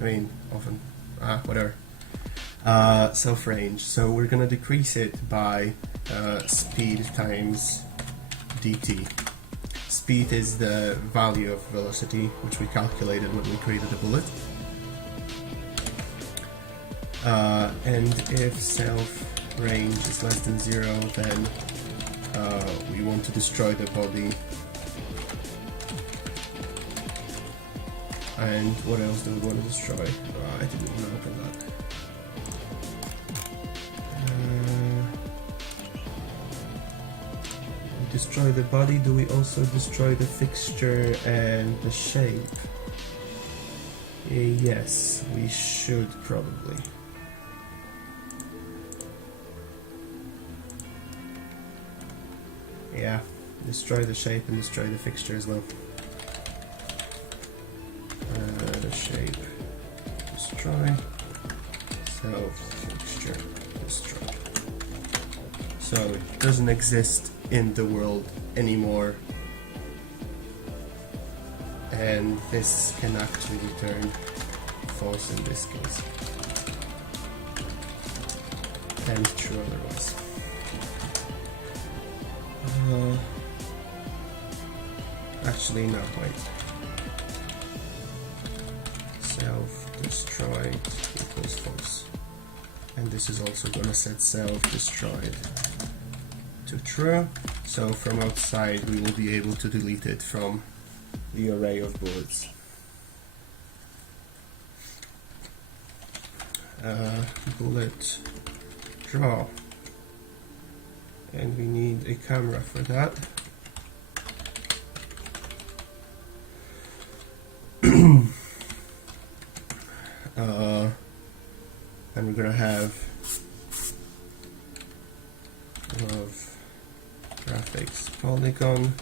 I mean, often. Whatever. Self-range. So we're gonna decrease it by speed times dt. Speed is the value of velocity, which we calculated when we created the bullet. And if self-range is less than 0, then we want to destroy the body. And what else do we want to destroy? I didn't even look at that. We destroy the body. Do we also destroy the fixture and the shape? Yes, we should probably. Yeah, destroy the shape and destroy the fixture as well. The shape, destroy. Fixture, destroy. So it doesn't exist in the world anymore. And this can actually return false in this case. And true otherwise. Actually, no, wait. Self-destroyed equals false. And this is also going to set self-destroyed to true. So from outside we will be able to delete it from the array of bullets. Bullet draw. And we need a camera for that. And we're gonna have LÖVE graphics polygon,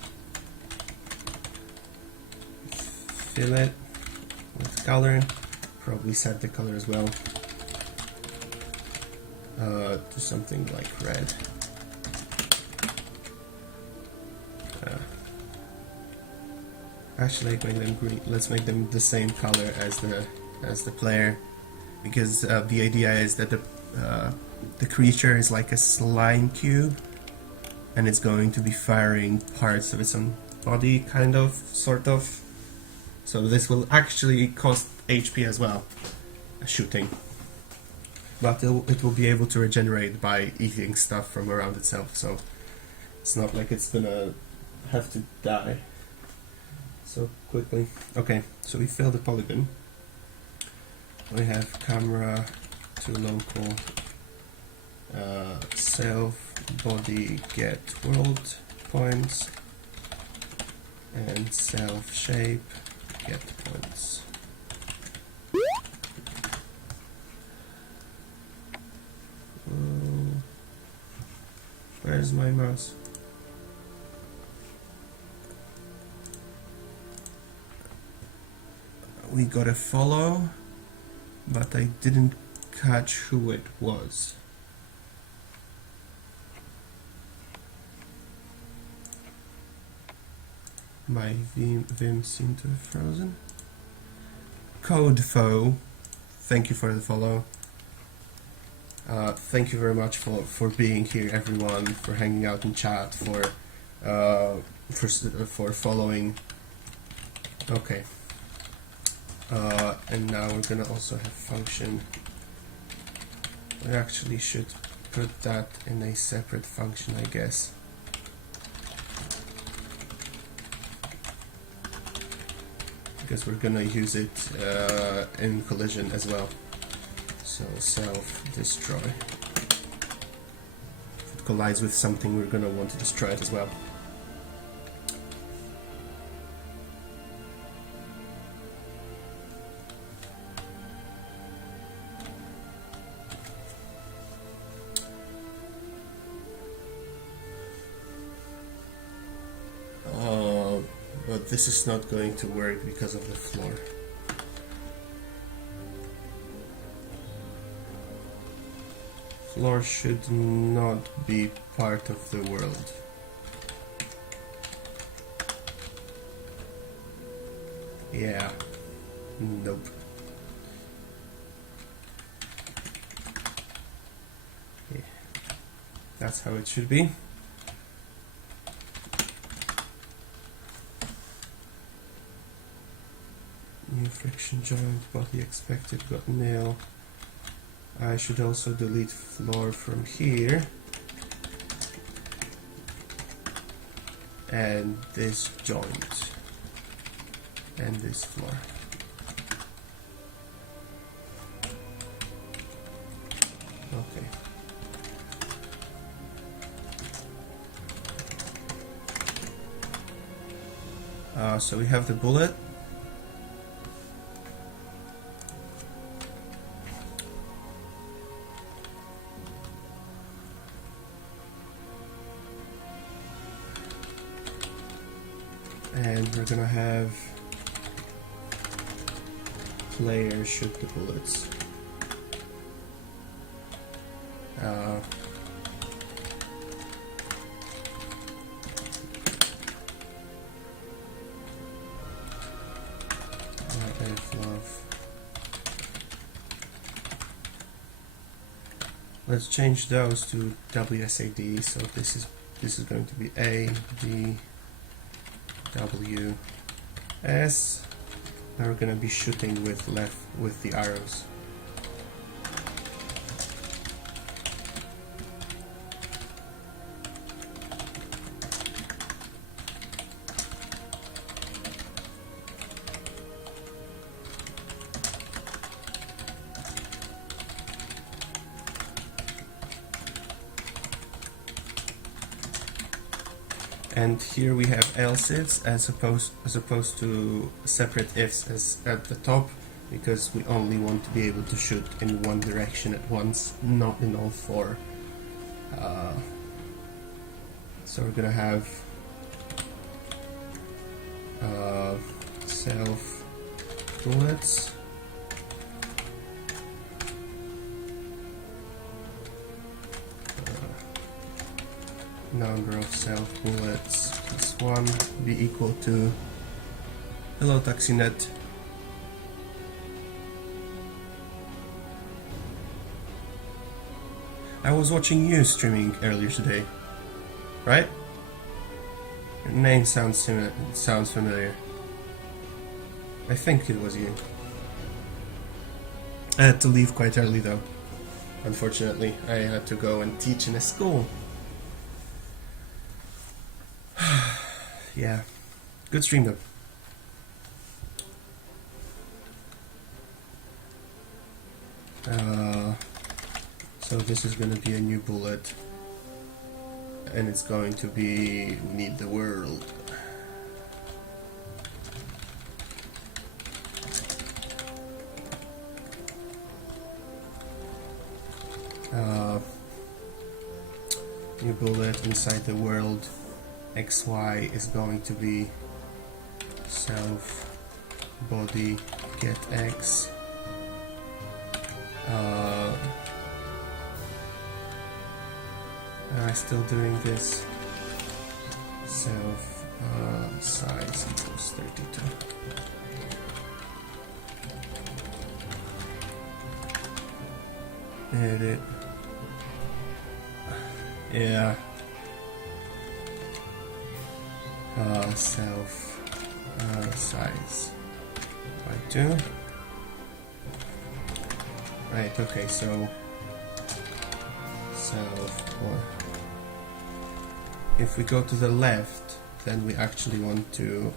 fill it with color, probably set the color as well to something like red. Actually, make them green. Let's make them the same color as the player, because the idea is that the creature is like a slime cube, and it's going to be firing parts of its own body, kind of, sort of. So this will actually cost HP as well, shooting. But it will be able to regenerate by eating stuff from around itself, so it's not like it's gonna have to die so quickly. Okay, so we fill the polygon. We have camera to local, self, body, get world points, and self shape, get points. Where's my mouse? We got a follow, but I didn't catch who it was. My Vim seemed to have frozen. Code Foe, thank you for the follow. Thank you very much for being here, everyone, for hanging out in chat, for following. Okay. And now we're gonna also have function. We actually should put that in a separate function, I guess. Because we're gonna use it in collision as well. So self-destroy. If it collides with something, we're gonna want to destroy it as well. But this is not going to work because of the floor. Floor should not be part of the world. Yeah. Nope. Yeah. That's how it should be. New friction joint, body expected, got nil. I should also delete floor from here. And this joint. And this floor. Okay. So we have the bullet. And we're gonna have player shoot the bullets. Let's change those to WSAD. So this is going to be A D W S. Now we're gonna be shooting with the arrows. And here we have else ifs as opposed to separate ifs as at the top, because we only want to be able to shoot in one direction at once, not in all four. So we're gonna have self bullets. Number of self bullets plus 1 be equal to hello taxinet. I was watching you streaming earlier today, right? Your name sounds familiar. I think it was you. I had to leave quite early though. Unfortunately, I had to go and teach in a school. Yeah, good stream though. So this is gonna be a new bullet, and it's going to be "We Need the World." New bullet inside the world. XY is going to be self body get X. Am I still doing this? Self size equals 32. Edit. Yeah. Self size by 2. Right, okay, so self, or if we go to the left, then we actually want to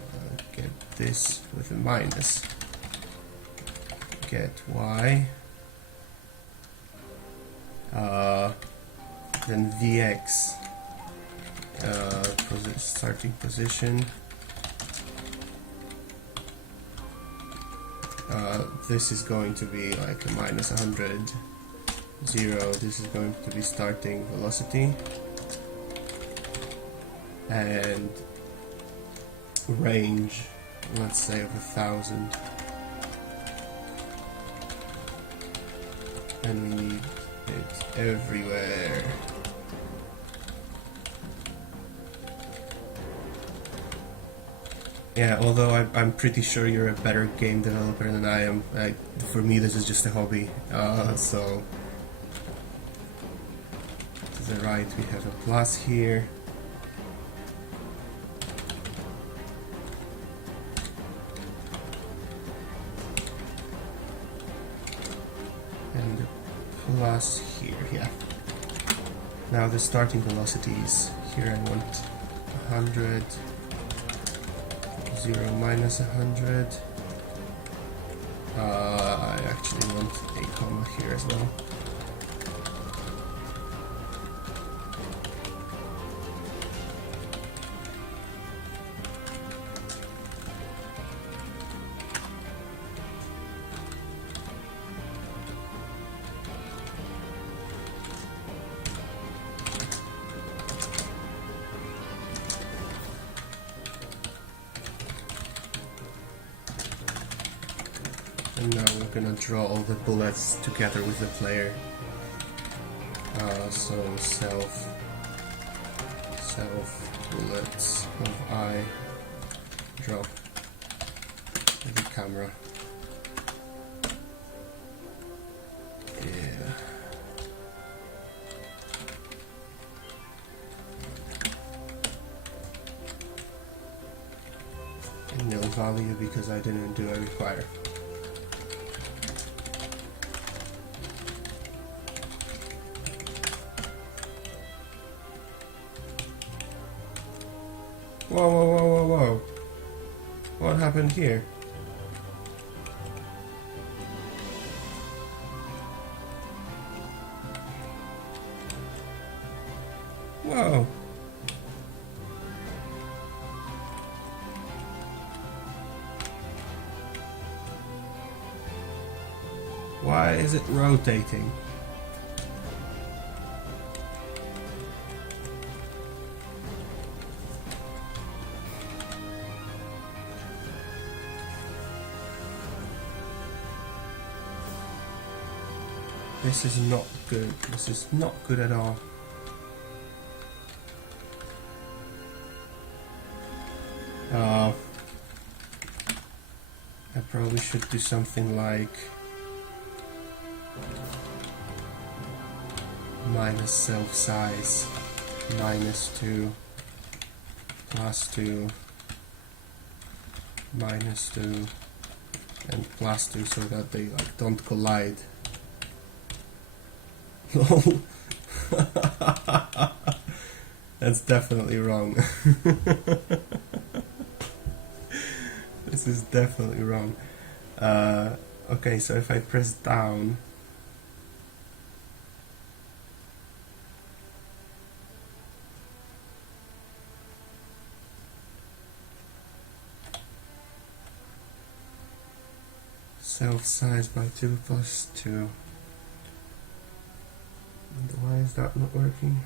get this with a minus. Get Y, then VX, starting position. This is going to be like a minus 100, 0. This is going to be starting velocity, and range, let's say, of 1,000. And we need it everywhere. Yeah, although I'm pretty sure you're a better game developer than I am. For me, this is just a hobby. So to the right, we have a plus here. And a plus here, yeah. Now the starting velocities. Here I want 100. 0 minus 100. I actually want a comma here as well. And now we're gonna draw all the bullets together with the player. So self bullets of I drop the camera. Yeah. And nil value because I didn't do a require. Whoa, whoa, whoa, whoa, whoa. What happened here? Whoa. Why is it rotating? This is not good. This is not good at all. I probably should do something like minus self size minus 2 plus 2 minus 2 and plus 2 so that they like don't collide. Lol. That's definitely wrong. This is definitely wrong. Okay, so if I press down, self size by 2 plus 2. And why is that not working?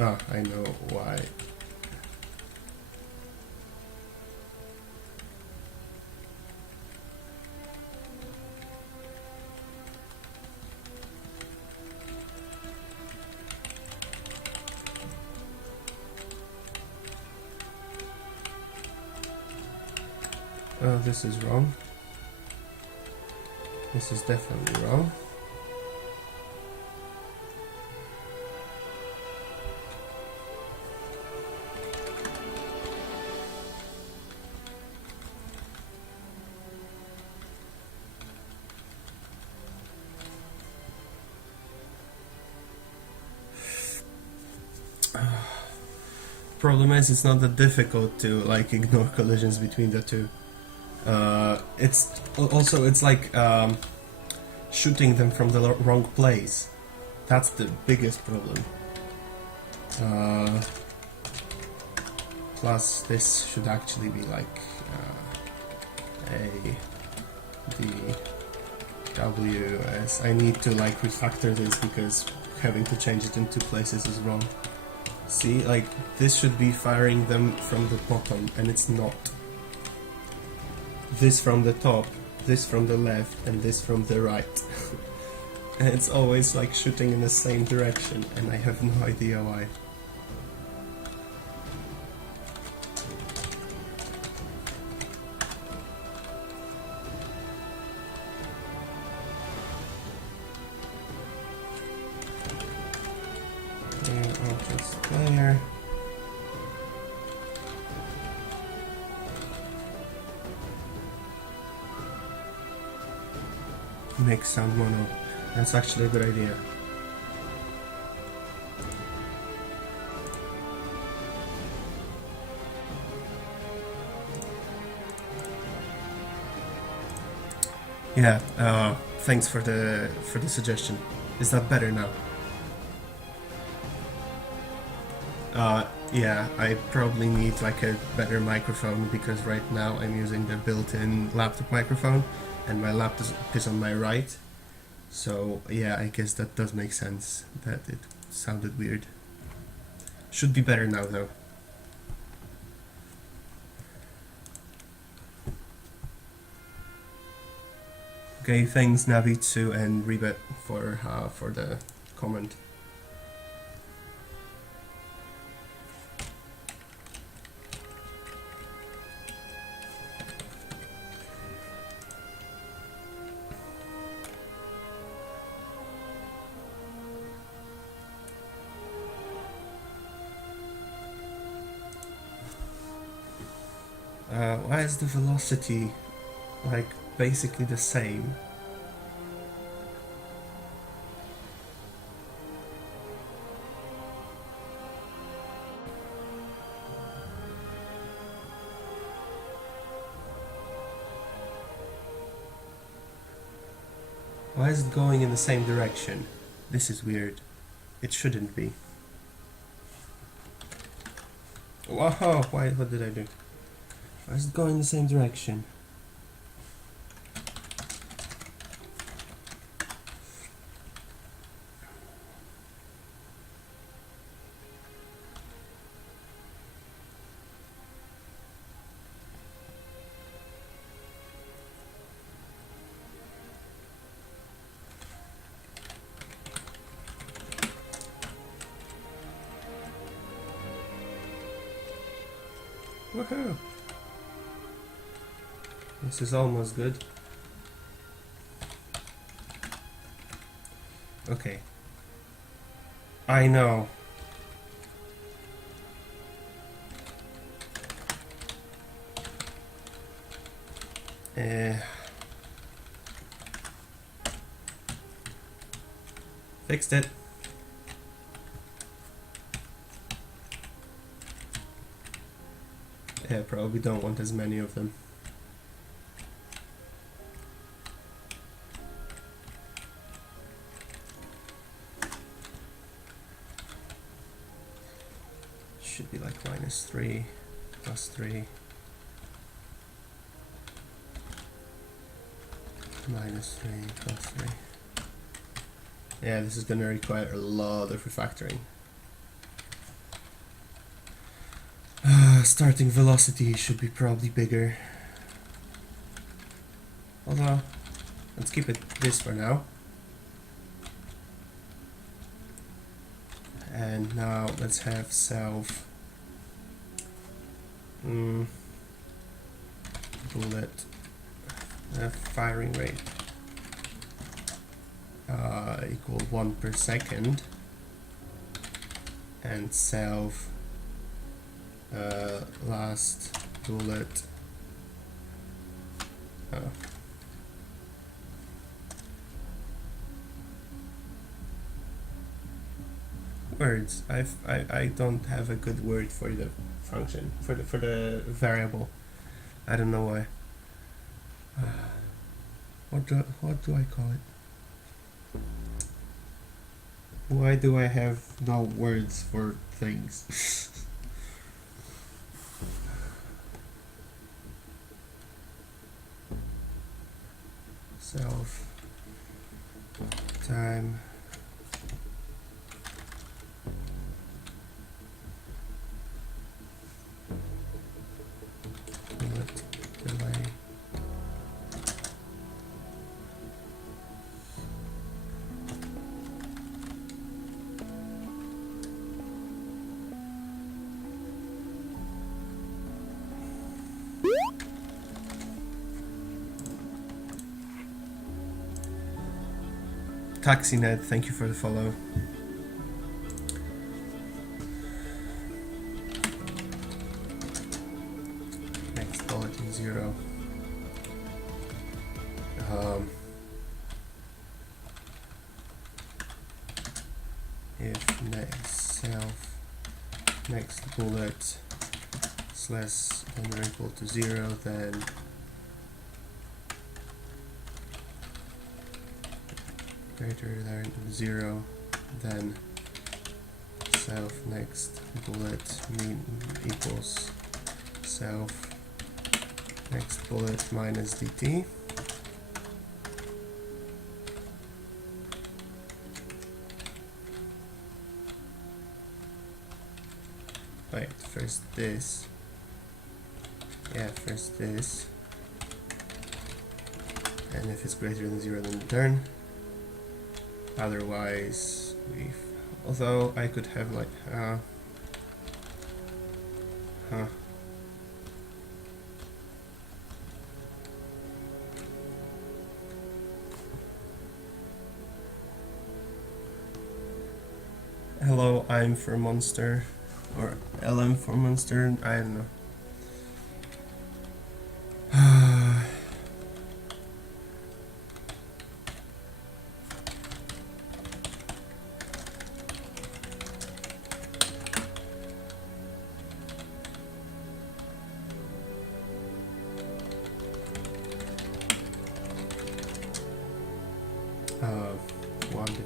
Ah, I know why. Oh, this is wrong. This is definitely wrong. Problem is, it's not that difficult to like ignore collisions between the two. It's also like shooting them from the wrong place. That's the biggest problem. Plus, this should actually be like A, D, W, S. I need to like refactor this because having to change it in two places is wrong. See, like this should be firing them from the bottom, and it's not. This from the top, this from the left, and this from the right. And it's always like shooting in the same direction, and I have no idea why. Objects player. Make sound mono. That's actually a good idea. Yeah, thanks for the suggestion. Is that better now? Yeah, I probably need like a better microphone because right now I'm using the built-in laptop microphone and my laptop is on my right. So yeah, I guess that does make sense that it sounded weird. Should be better now though. Okay, thanks Navi2 and Rebet for the comment. Why is the velocity like basically the same? Why is it going in the same direction? This is weird. It shouldn't be. Whoa, what did I do? Why is it going in the same direction? Woohoo! This is almost good. Okay. I know. Fixed it. Yeah, probably don't want as many of them. Should be like -3, +3, -3, +3. Yeah, this is gonna require a lot of refactoring. Starting velocity should be probably bigger. Although, let's keep it this for now. And now let's have self bullet firing rate equal 1 per second, and self last bullet words. I don't have a good word for the function, for the variable. I don't know why. What do I call it? Why do I have no words for things? Self time bullet delay. TaxiNet, thank you for the follow. Next bullet is 0. If next bullet is less than or equal to 0, then greater than 0, then self next bullet equals self next bullet minus dt. Wait, first this. Yeah, first this. And if it's greater than 0, then return. Otherwise, although I could have like, hello, I'm for monster, or LM for monster, I don't know.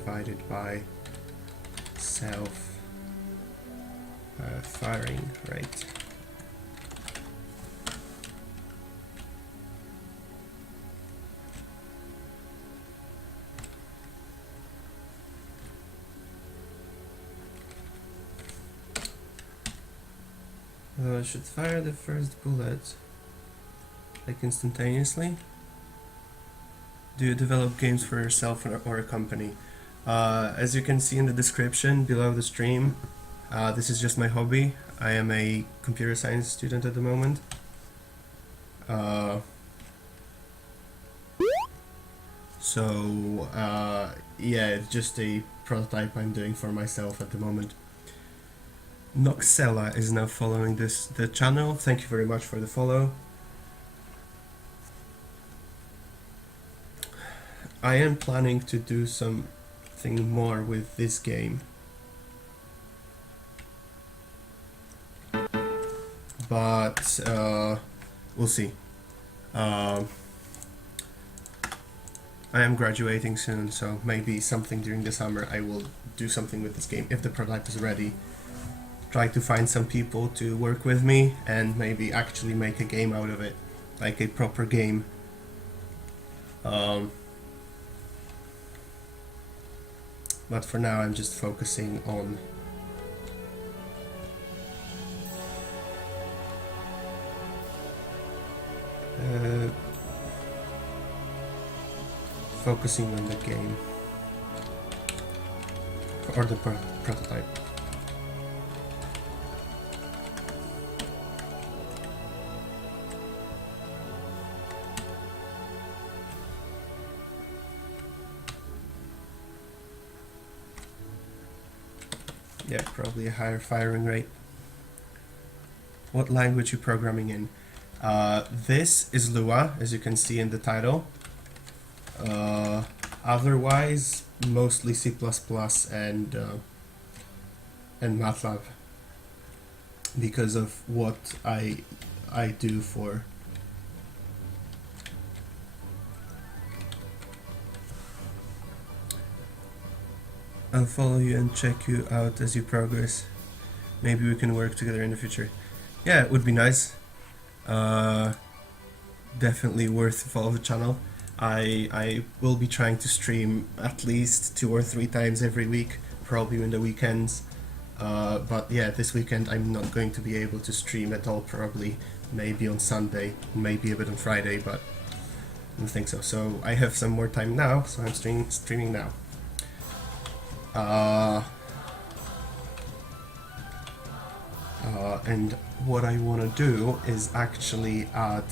Divided by self firing rate. I should fire the first bullet like instantaneously. Do you develop games for yourself or a company? As you can see in the description below the stream, this is just my hobby. I am a computer science student at the moment. So yeah, it's just a prototype I'm doing for myself at the moment. Noxella is now following the channel. Thank you very much for the follow. I am planning to do something more with this game, but we'll see. I am graduating soon, so maybe something during the summer I will do something with this game if the prototype is ready. Try to find some people to work with me and maybe actually make a game out of it, like a proper game. But for now I'm just focusing on the game or the prototype. Yeah, probably a higher firing rate. What language you programming in? This is Lua, as you can see in the title. Otherwise, mostly C++ and MATLAB, because of what I do for. I'll follow you and check you out as you progress. Maybe we can work together in the future. Yeah, it would be nice. Definitely worth to follow the channel. I will be trying to stream at least 2 or 3 times every week, probably in the weekends. But yeah, this weekend I'm not going to be able to stream at all, probably. Maybe on Sunday, maybe a bit on Friday, but I don't think so. So I have some more time now, so I'm streaming now. And what I want to do is actually add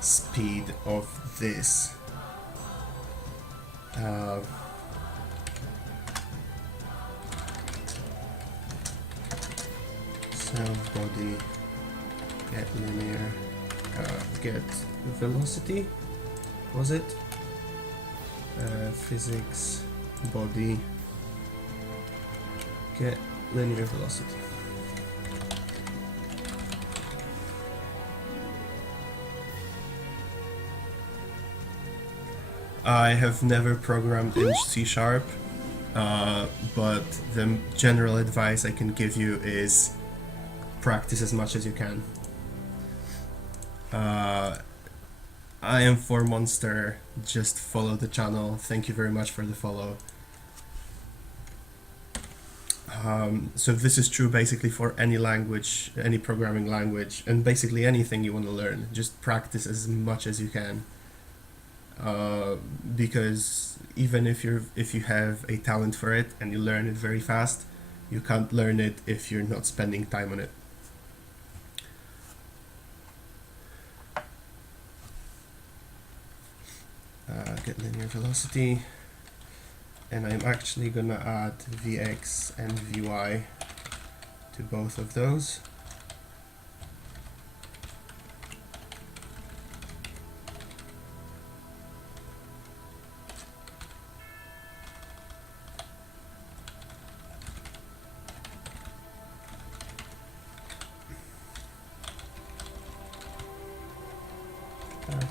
speed of this. Self body, get linear, get velocity, was it? Physics, body, get linear velocity. I have never programmed in C#, but the general advice I can give you is practice as much as you can. I am 4Monster, just follow the channel. Thank you very much for the follow. So this is true basically for any language, any programming language, and basically anything you want to learn. Just practice as much as you can. Because even if you have a talent for it and you learn it very fast, you can't learn it if you're not spending time on it. Get linear velocity, and I'm actually gonna add Vx and Vy to both of those.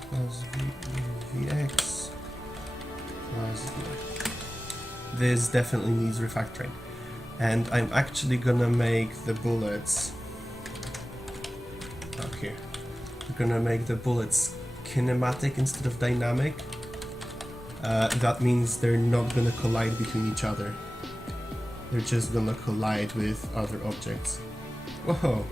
Plus Vx plus Vy. This definitely needs refactoring, and I'm actually gonna make the bullets. Okay, I'm gonna make the bullets kinematic instead of dynamic. That means they're not gonna collide between each other. They're just gonna collide with other objects. Whoa!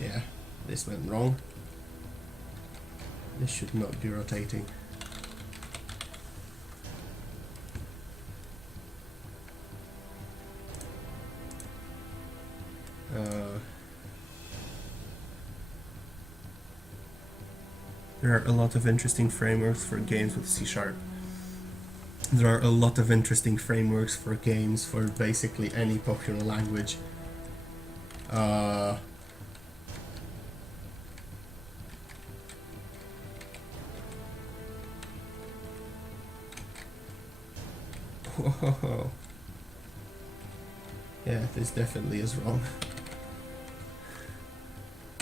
Yeah, this went wrong. This should not be rotating. There are a lot of interesting frameworks for games with C#. There are a lot of interesting frameworks for games for basically any popular language. Whoa. Yeah, this definitely is wrong.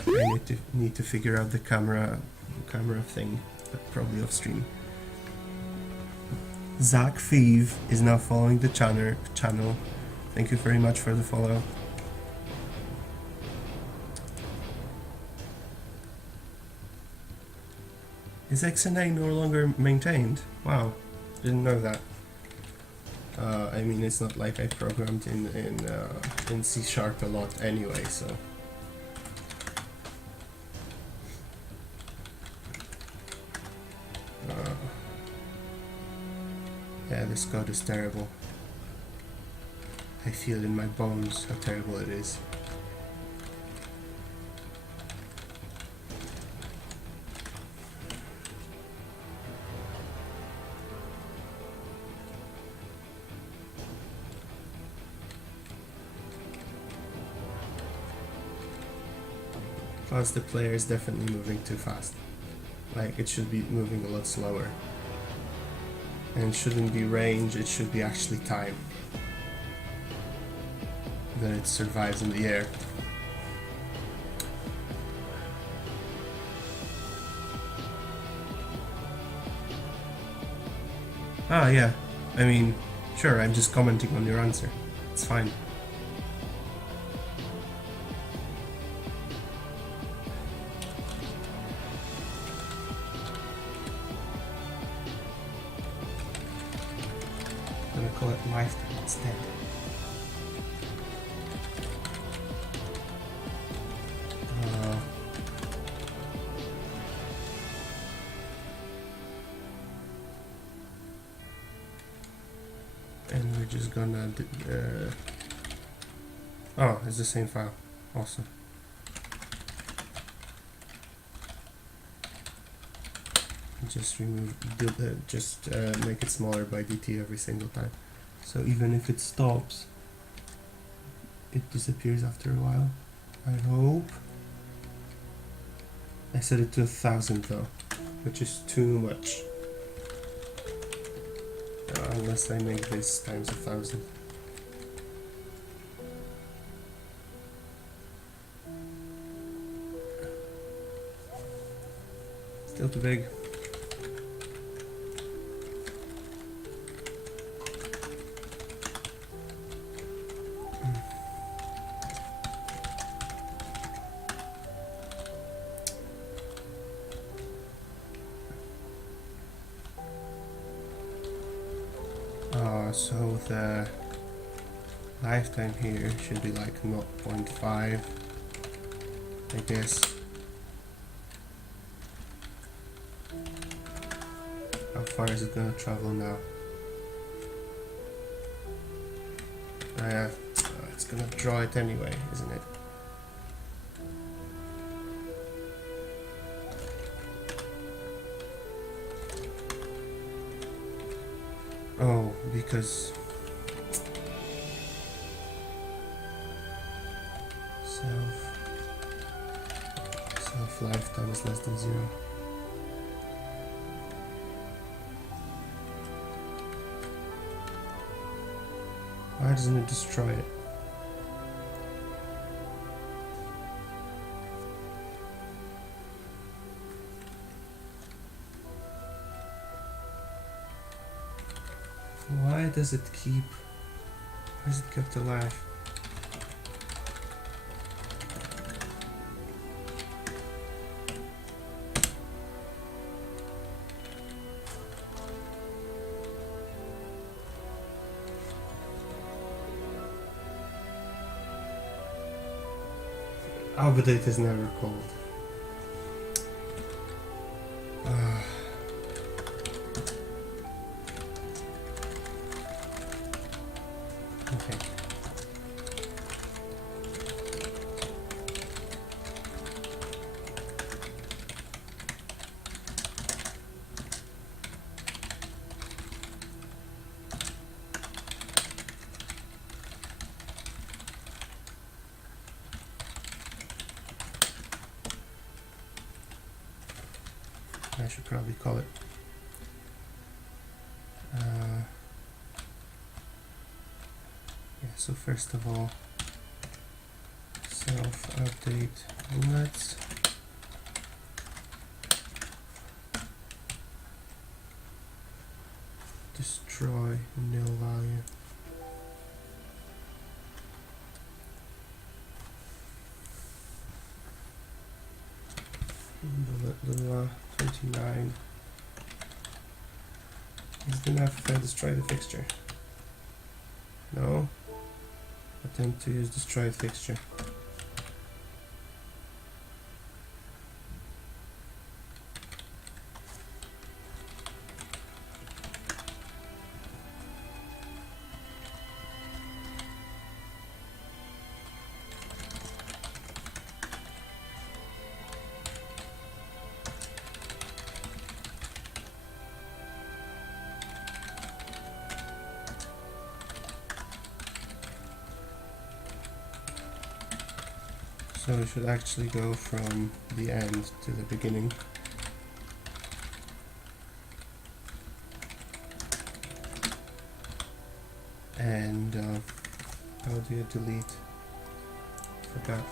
I need to figure out the camera thing, but probably off stream. Zach Thieve is now following the channel. Thank you very much for the follow. Is XNA no longer maintained? Wow, didn't know that. I mean, it's not like I programmed in C# a lot anyway, so. Yeah, this code is terrible. I feel in my bones how terrible it is. Plus the player is definitely moving too fast. Like, it should be moving a lot slower. And it shouldn't be range, it should be actually time. Then it survives in the air. Ah, yeah. I mean, sure, I'm just commenting on your answer. It's fine. I'm gonna call it lifetime instead. And we're just gonna oh, it's the same file. Awesome. Just remove, make it smaller by DT every single time. So even if it stops, it disappears after a while. I hope. I set it to 1,000 though, which is too much. Unless I make this times 1,000. Still too big. So the lifetime here should be like 0.5, I guess. How far is it gonna travel now? It's gonna draw it anyway, isn't it? Oh, because self lifetime is less than 0. Why doesn't it destroy it? Why does it keep... Why is it kept alive? Albedate is never cold. Okay. should probably call it. Yeah, so first of all, self-update booklets. Destroy nil value. Bullet 29. Is it enough if I destroy the fixture? No. Attempt to use destroy fixture. So we should actually go from the end to the beginning. And how do you delete? Forgot.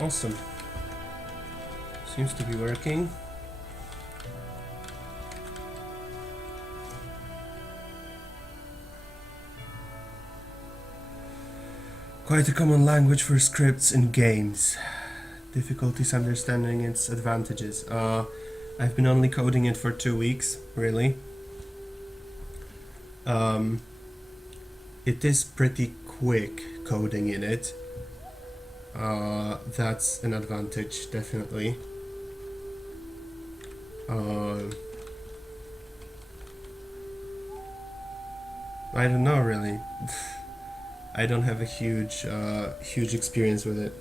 Awesome. Seems to be working. Quite a common language for scripts in games. Difficulties understanding its advantages. I've been only coding it for 2 weeks, really. It is pretty quick coding in it. That's an advantage, definitely. I don't know, really. I don't have a huge experience with it.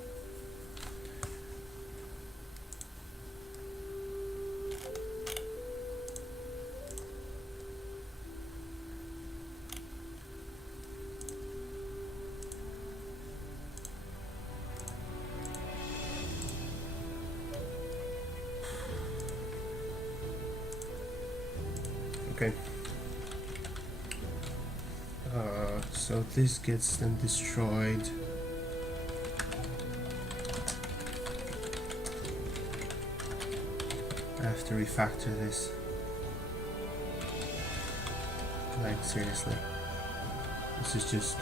Okay. So this gets then destroyed. I have to refactor this. Like, seriously. This is just...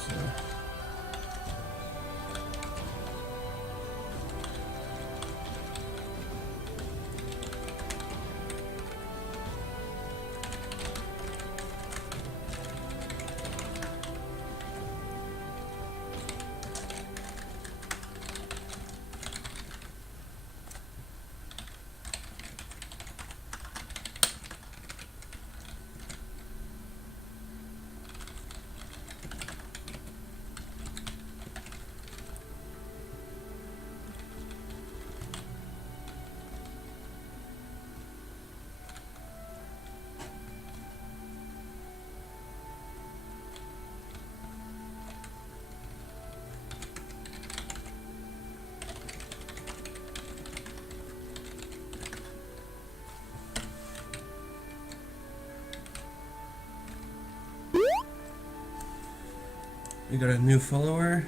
We got a new follower,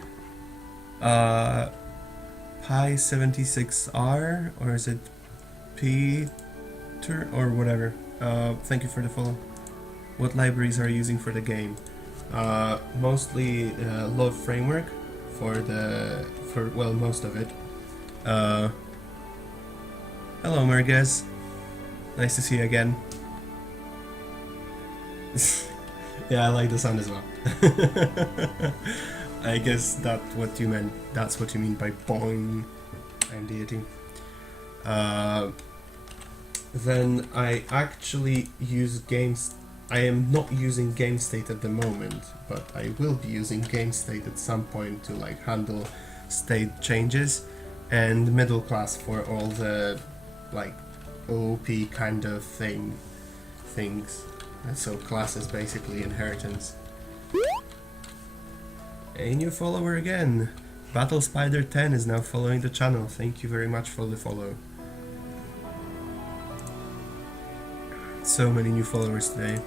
Pi76R, or is it Peter, or whatever. Thank you for the follow. What libraries are you using for the game? Mostly LÖVE framework for well, most of it. Hello, Merguez. Nice to see you again. Yeah, I like the sound as well. I guess that's what you meant. That's what you mean by boing. I'm deity. then I actually use games. I am not using game state at the moment, but I will be using game state at some point to like handle state changes, and middle class for all the like OP kind of things. And so class is basically inheritance. A new follower again. Battle Spider 10 is now following the channel. Thank you very much for the follow. So many new followers today.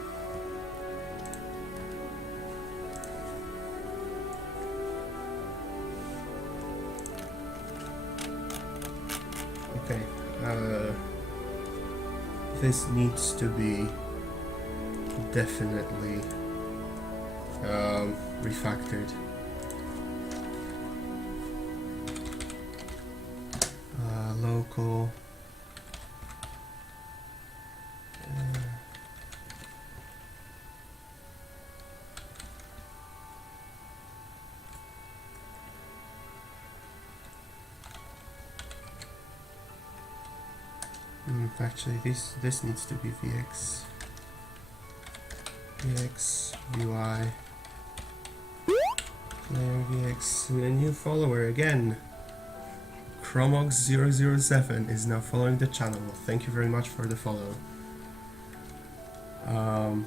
Okay, this needs to be definitely refactored. Local. Actually, this needs to be VX UI player VX. A new follower again. Chromox007 is now following the channel. Thank you very much for the follow. Now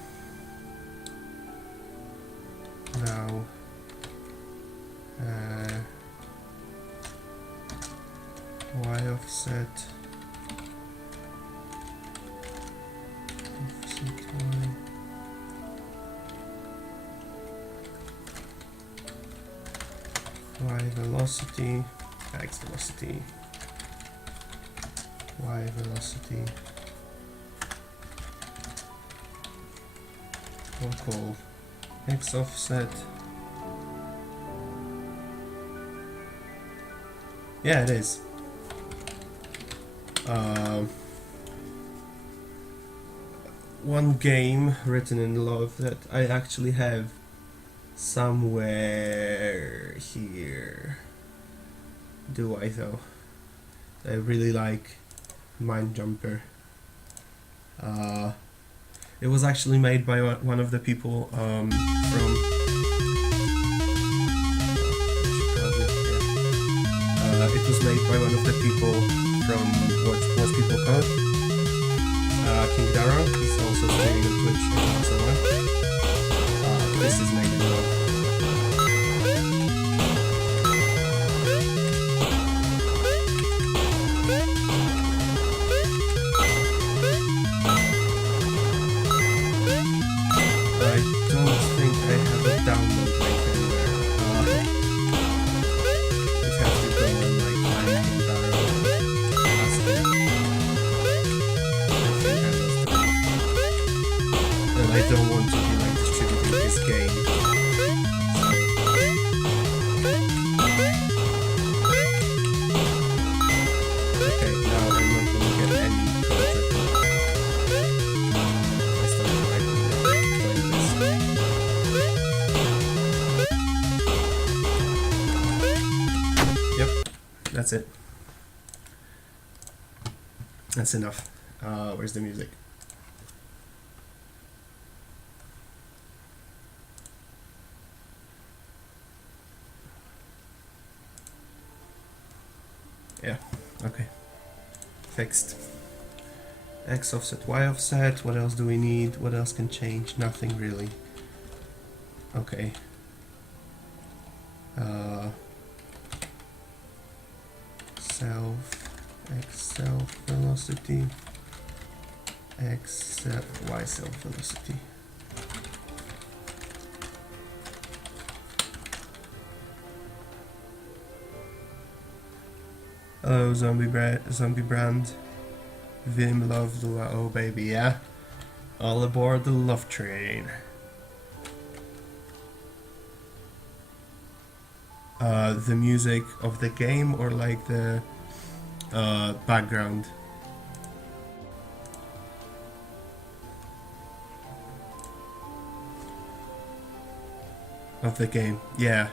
Y offset. Y velocity, X velocity, Y velocity, local X offset. Yeah, it is. One game written in LÖVE that I actually have somewhere here. Do I though? I really like Mind Jumper. It was actually made by one of the people from. It was made by one of the people from what's people called King Dara. He's also streaming on Twitch and so on. This is made in LÖVE. Download link anywhere. It has to go on like my Kindaro Aspen. I think I lost it. And I don't want to be like distributing this game. Okay, now I'm not gonna get any project. I started writing this. That's it. That's enough. Where's the music? Yeah, okay. Fixed. X offset, Y offset. What else do we need? What else can change? Nothing really. Okay. X self velocity, Y self velocity. Hello, zombie brand. Vim love Lua, oh baby, yeah. All aboard the love train. The music of the game or like the background? Of the game. Yeah,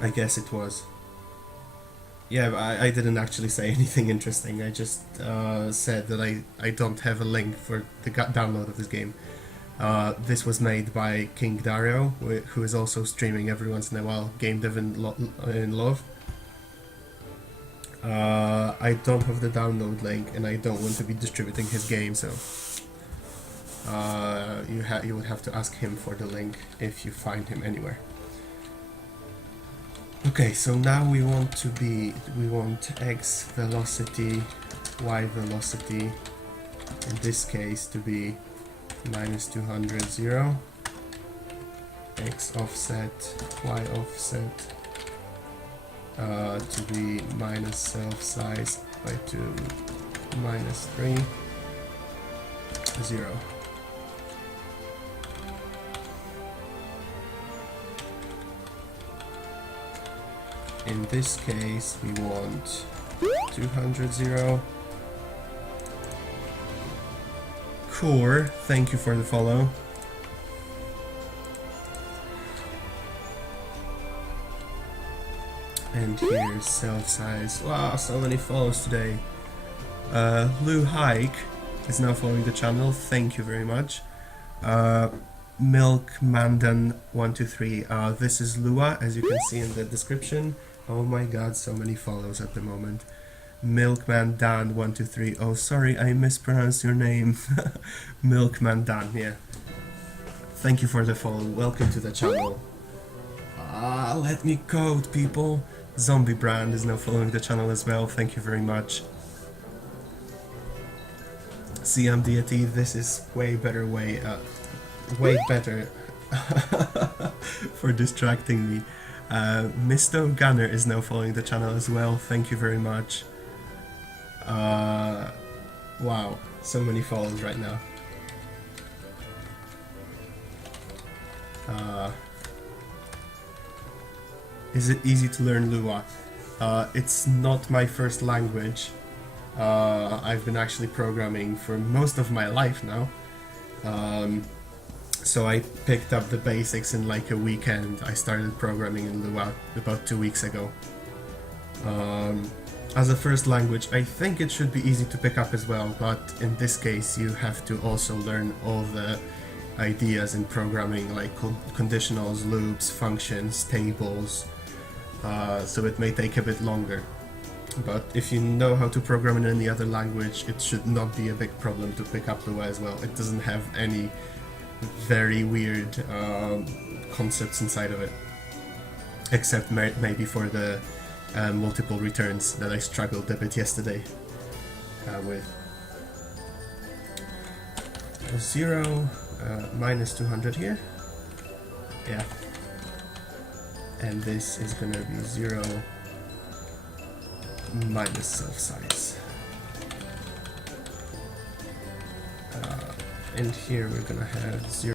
I guess it was. Yeah, I didn't actually say anything interesting. I just said that I don't have a link for the download of this game. This was made by King Dario, who is also streaming every once in a while, game dev in LÖVE. I don't have the download link, and I don't want to be distributing his game, so you would have to ask him for the link if you find him anywhere. Okay, so now we want x velocity, y velocity, in this case to be -200, 0, x offset, y offset, to be minus self size by 2, -3, 0. In this case, we want 200, 0. Core, thank you for the follow. And here's self size. Wow, so many follows today. Lou Hike is now following the channel. Thank you very much. Milk Mandan 123. This is Lua, as you can see in the description. Oh my god, so many follows at the moment. Milkman Dan 123. Oh, sorry, I mispronounced your name. Milkman Dan, yeah. Thank you for the follow. Welcome to the channel. Let me code, people. Zombie Brand is now following the channel as well. Thank you very much. CM Deity, this is way better for distracting me. Misto Gunner is now following the channel as well. Thank you very much. Wow, so many follows right now. Is it easy to learn Lua? It's not my first language. I've been actually programming for most of my life now. So I picked up the basics in like a weekend. I started programming in Lua about 2 weeks ago. As a first language, I think it should be easy to pick up as well, but in this case you have to also learn all the ideas in programming, like conditionals, loops, functions, tables, so it may take a bit longer. But if you know how to program in any other language, it should not be a big problem to pick up Lua as well. It doesn't have any very weird concepts inside of it, except maybe for the multiple returns that I struggled a bit yesterday with. 0, -200 here, yeah, and this is gonna be 0 minus self size, and here we're gonna have 0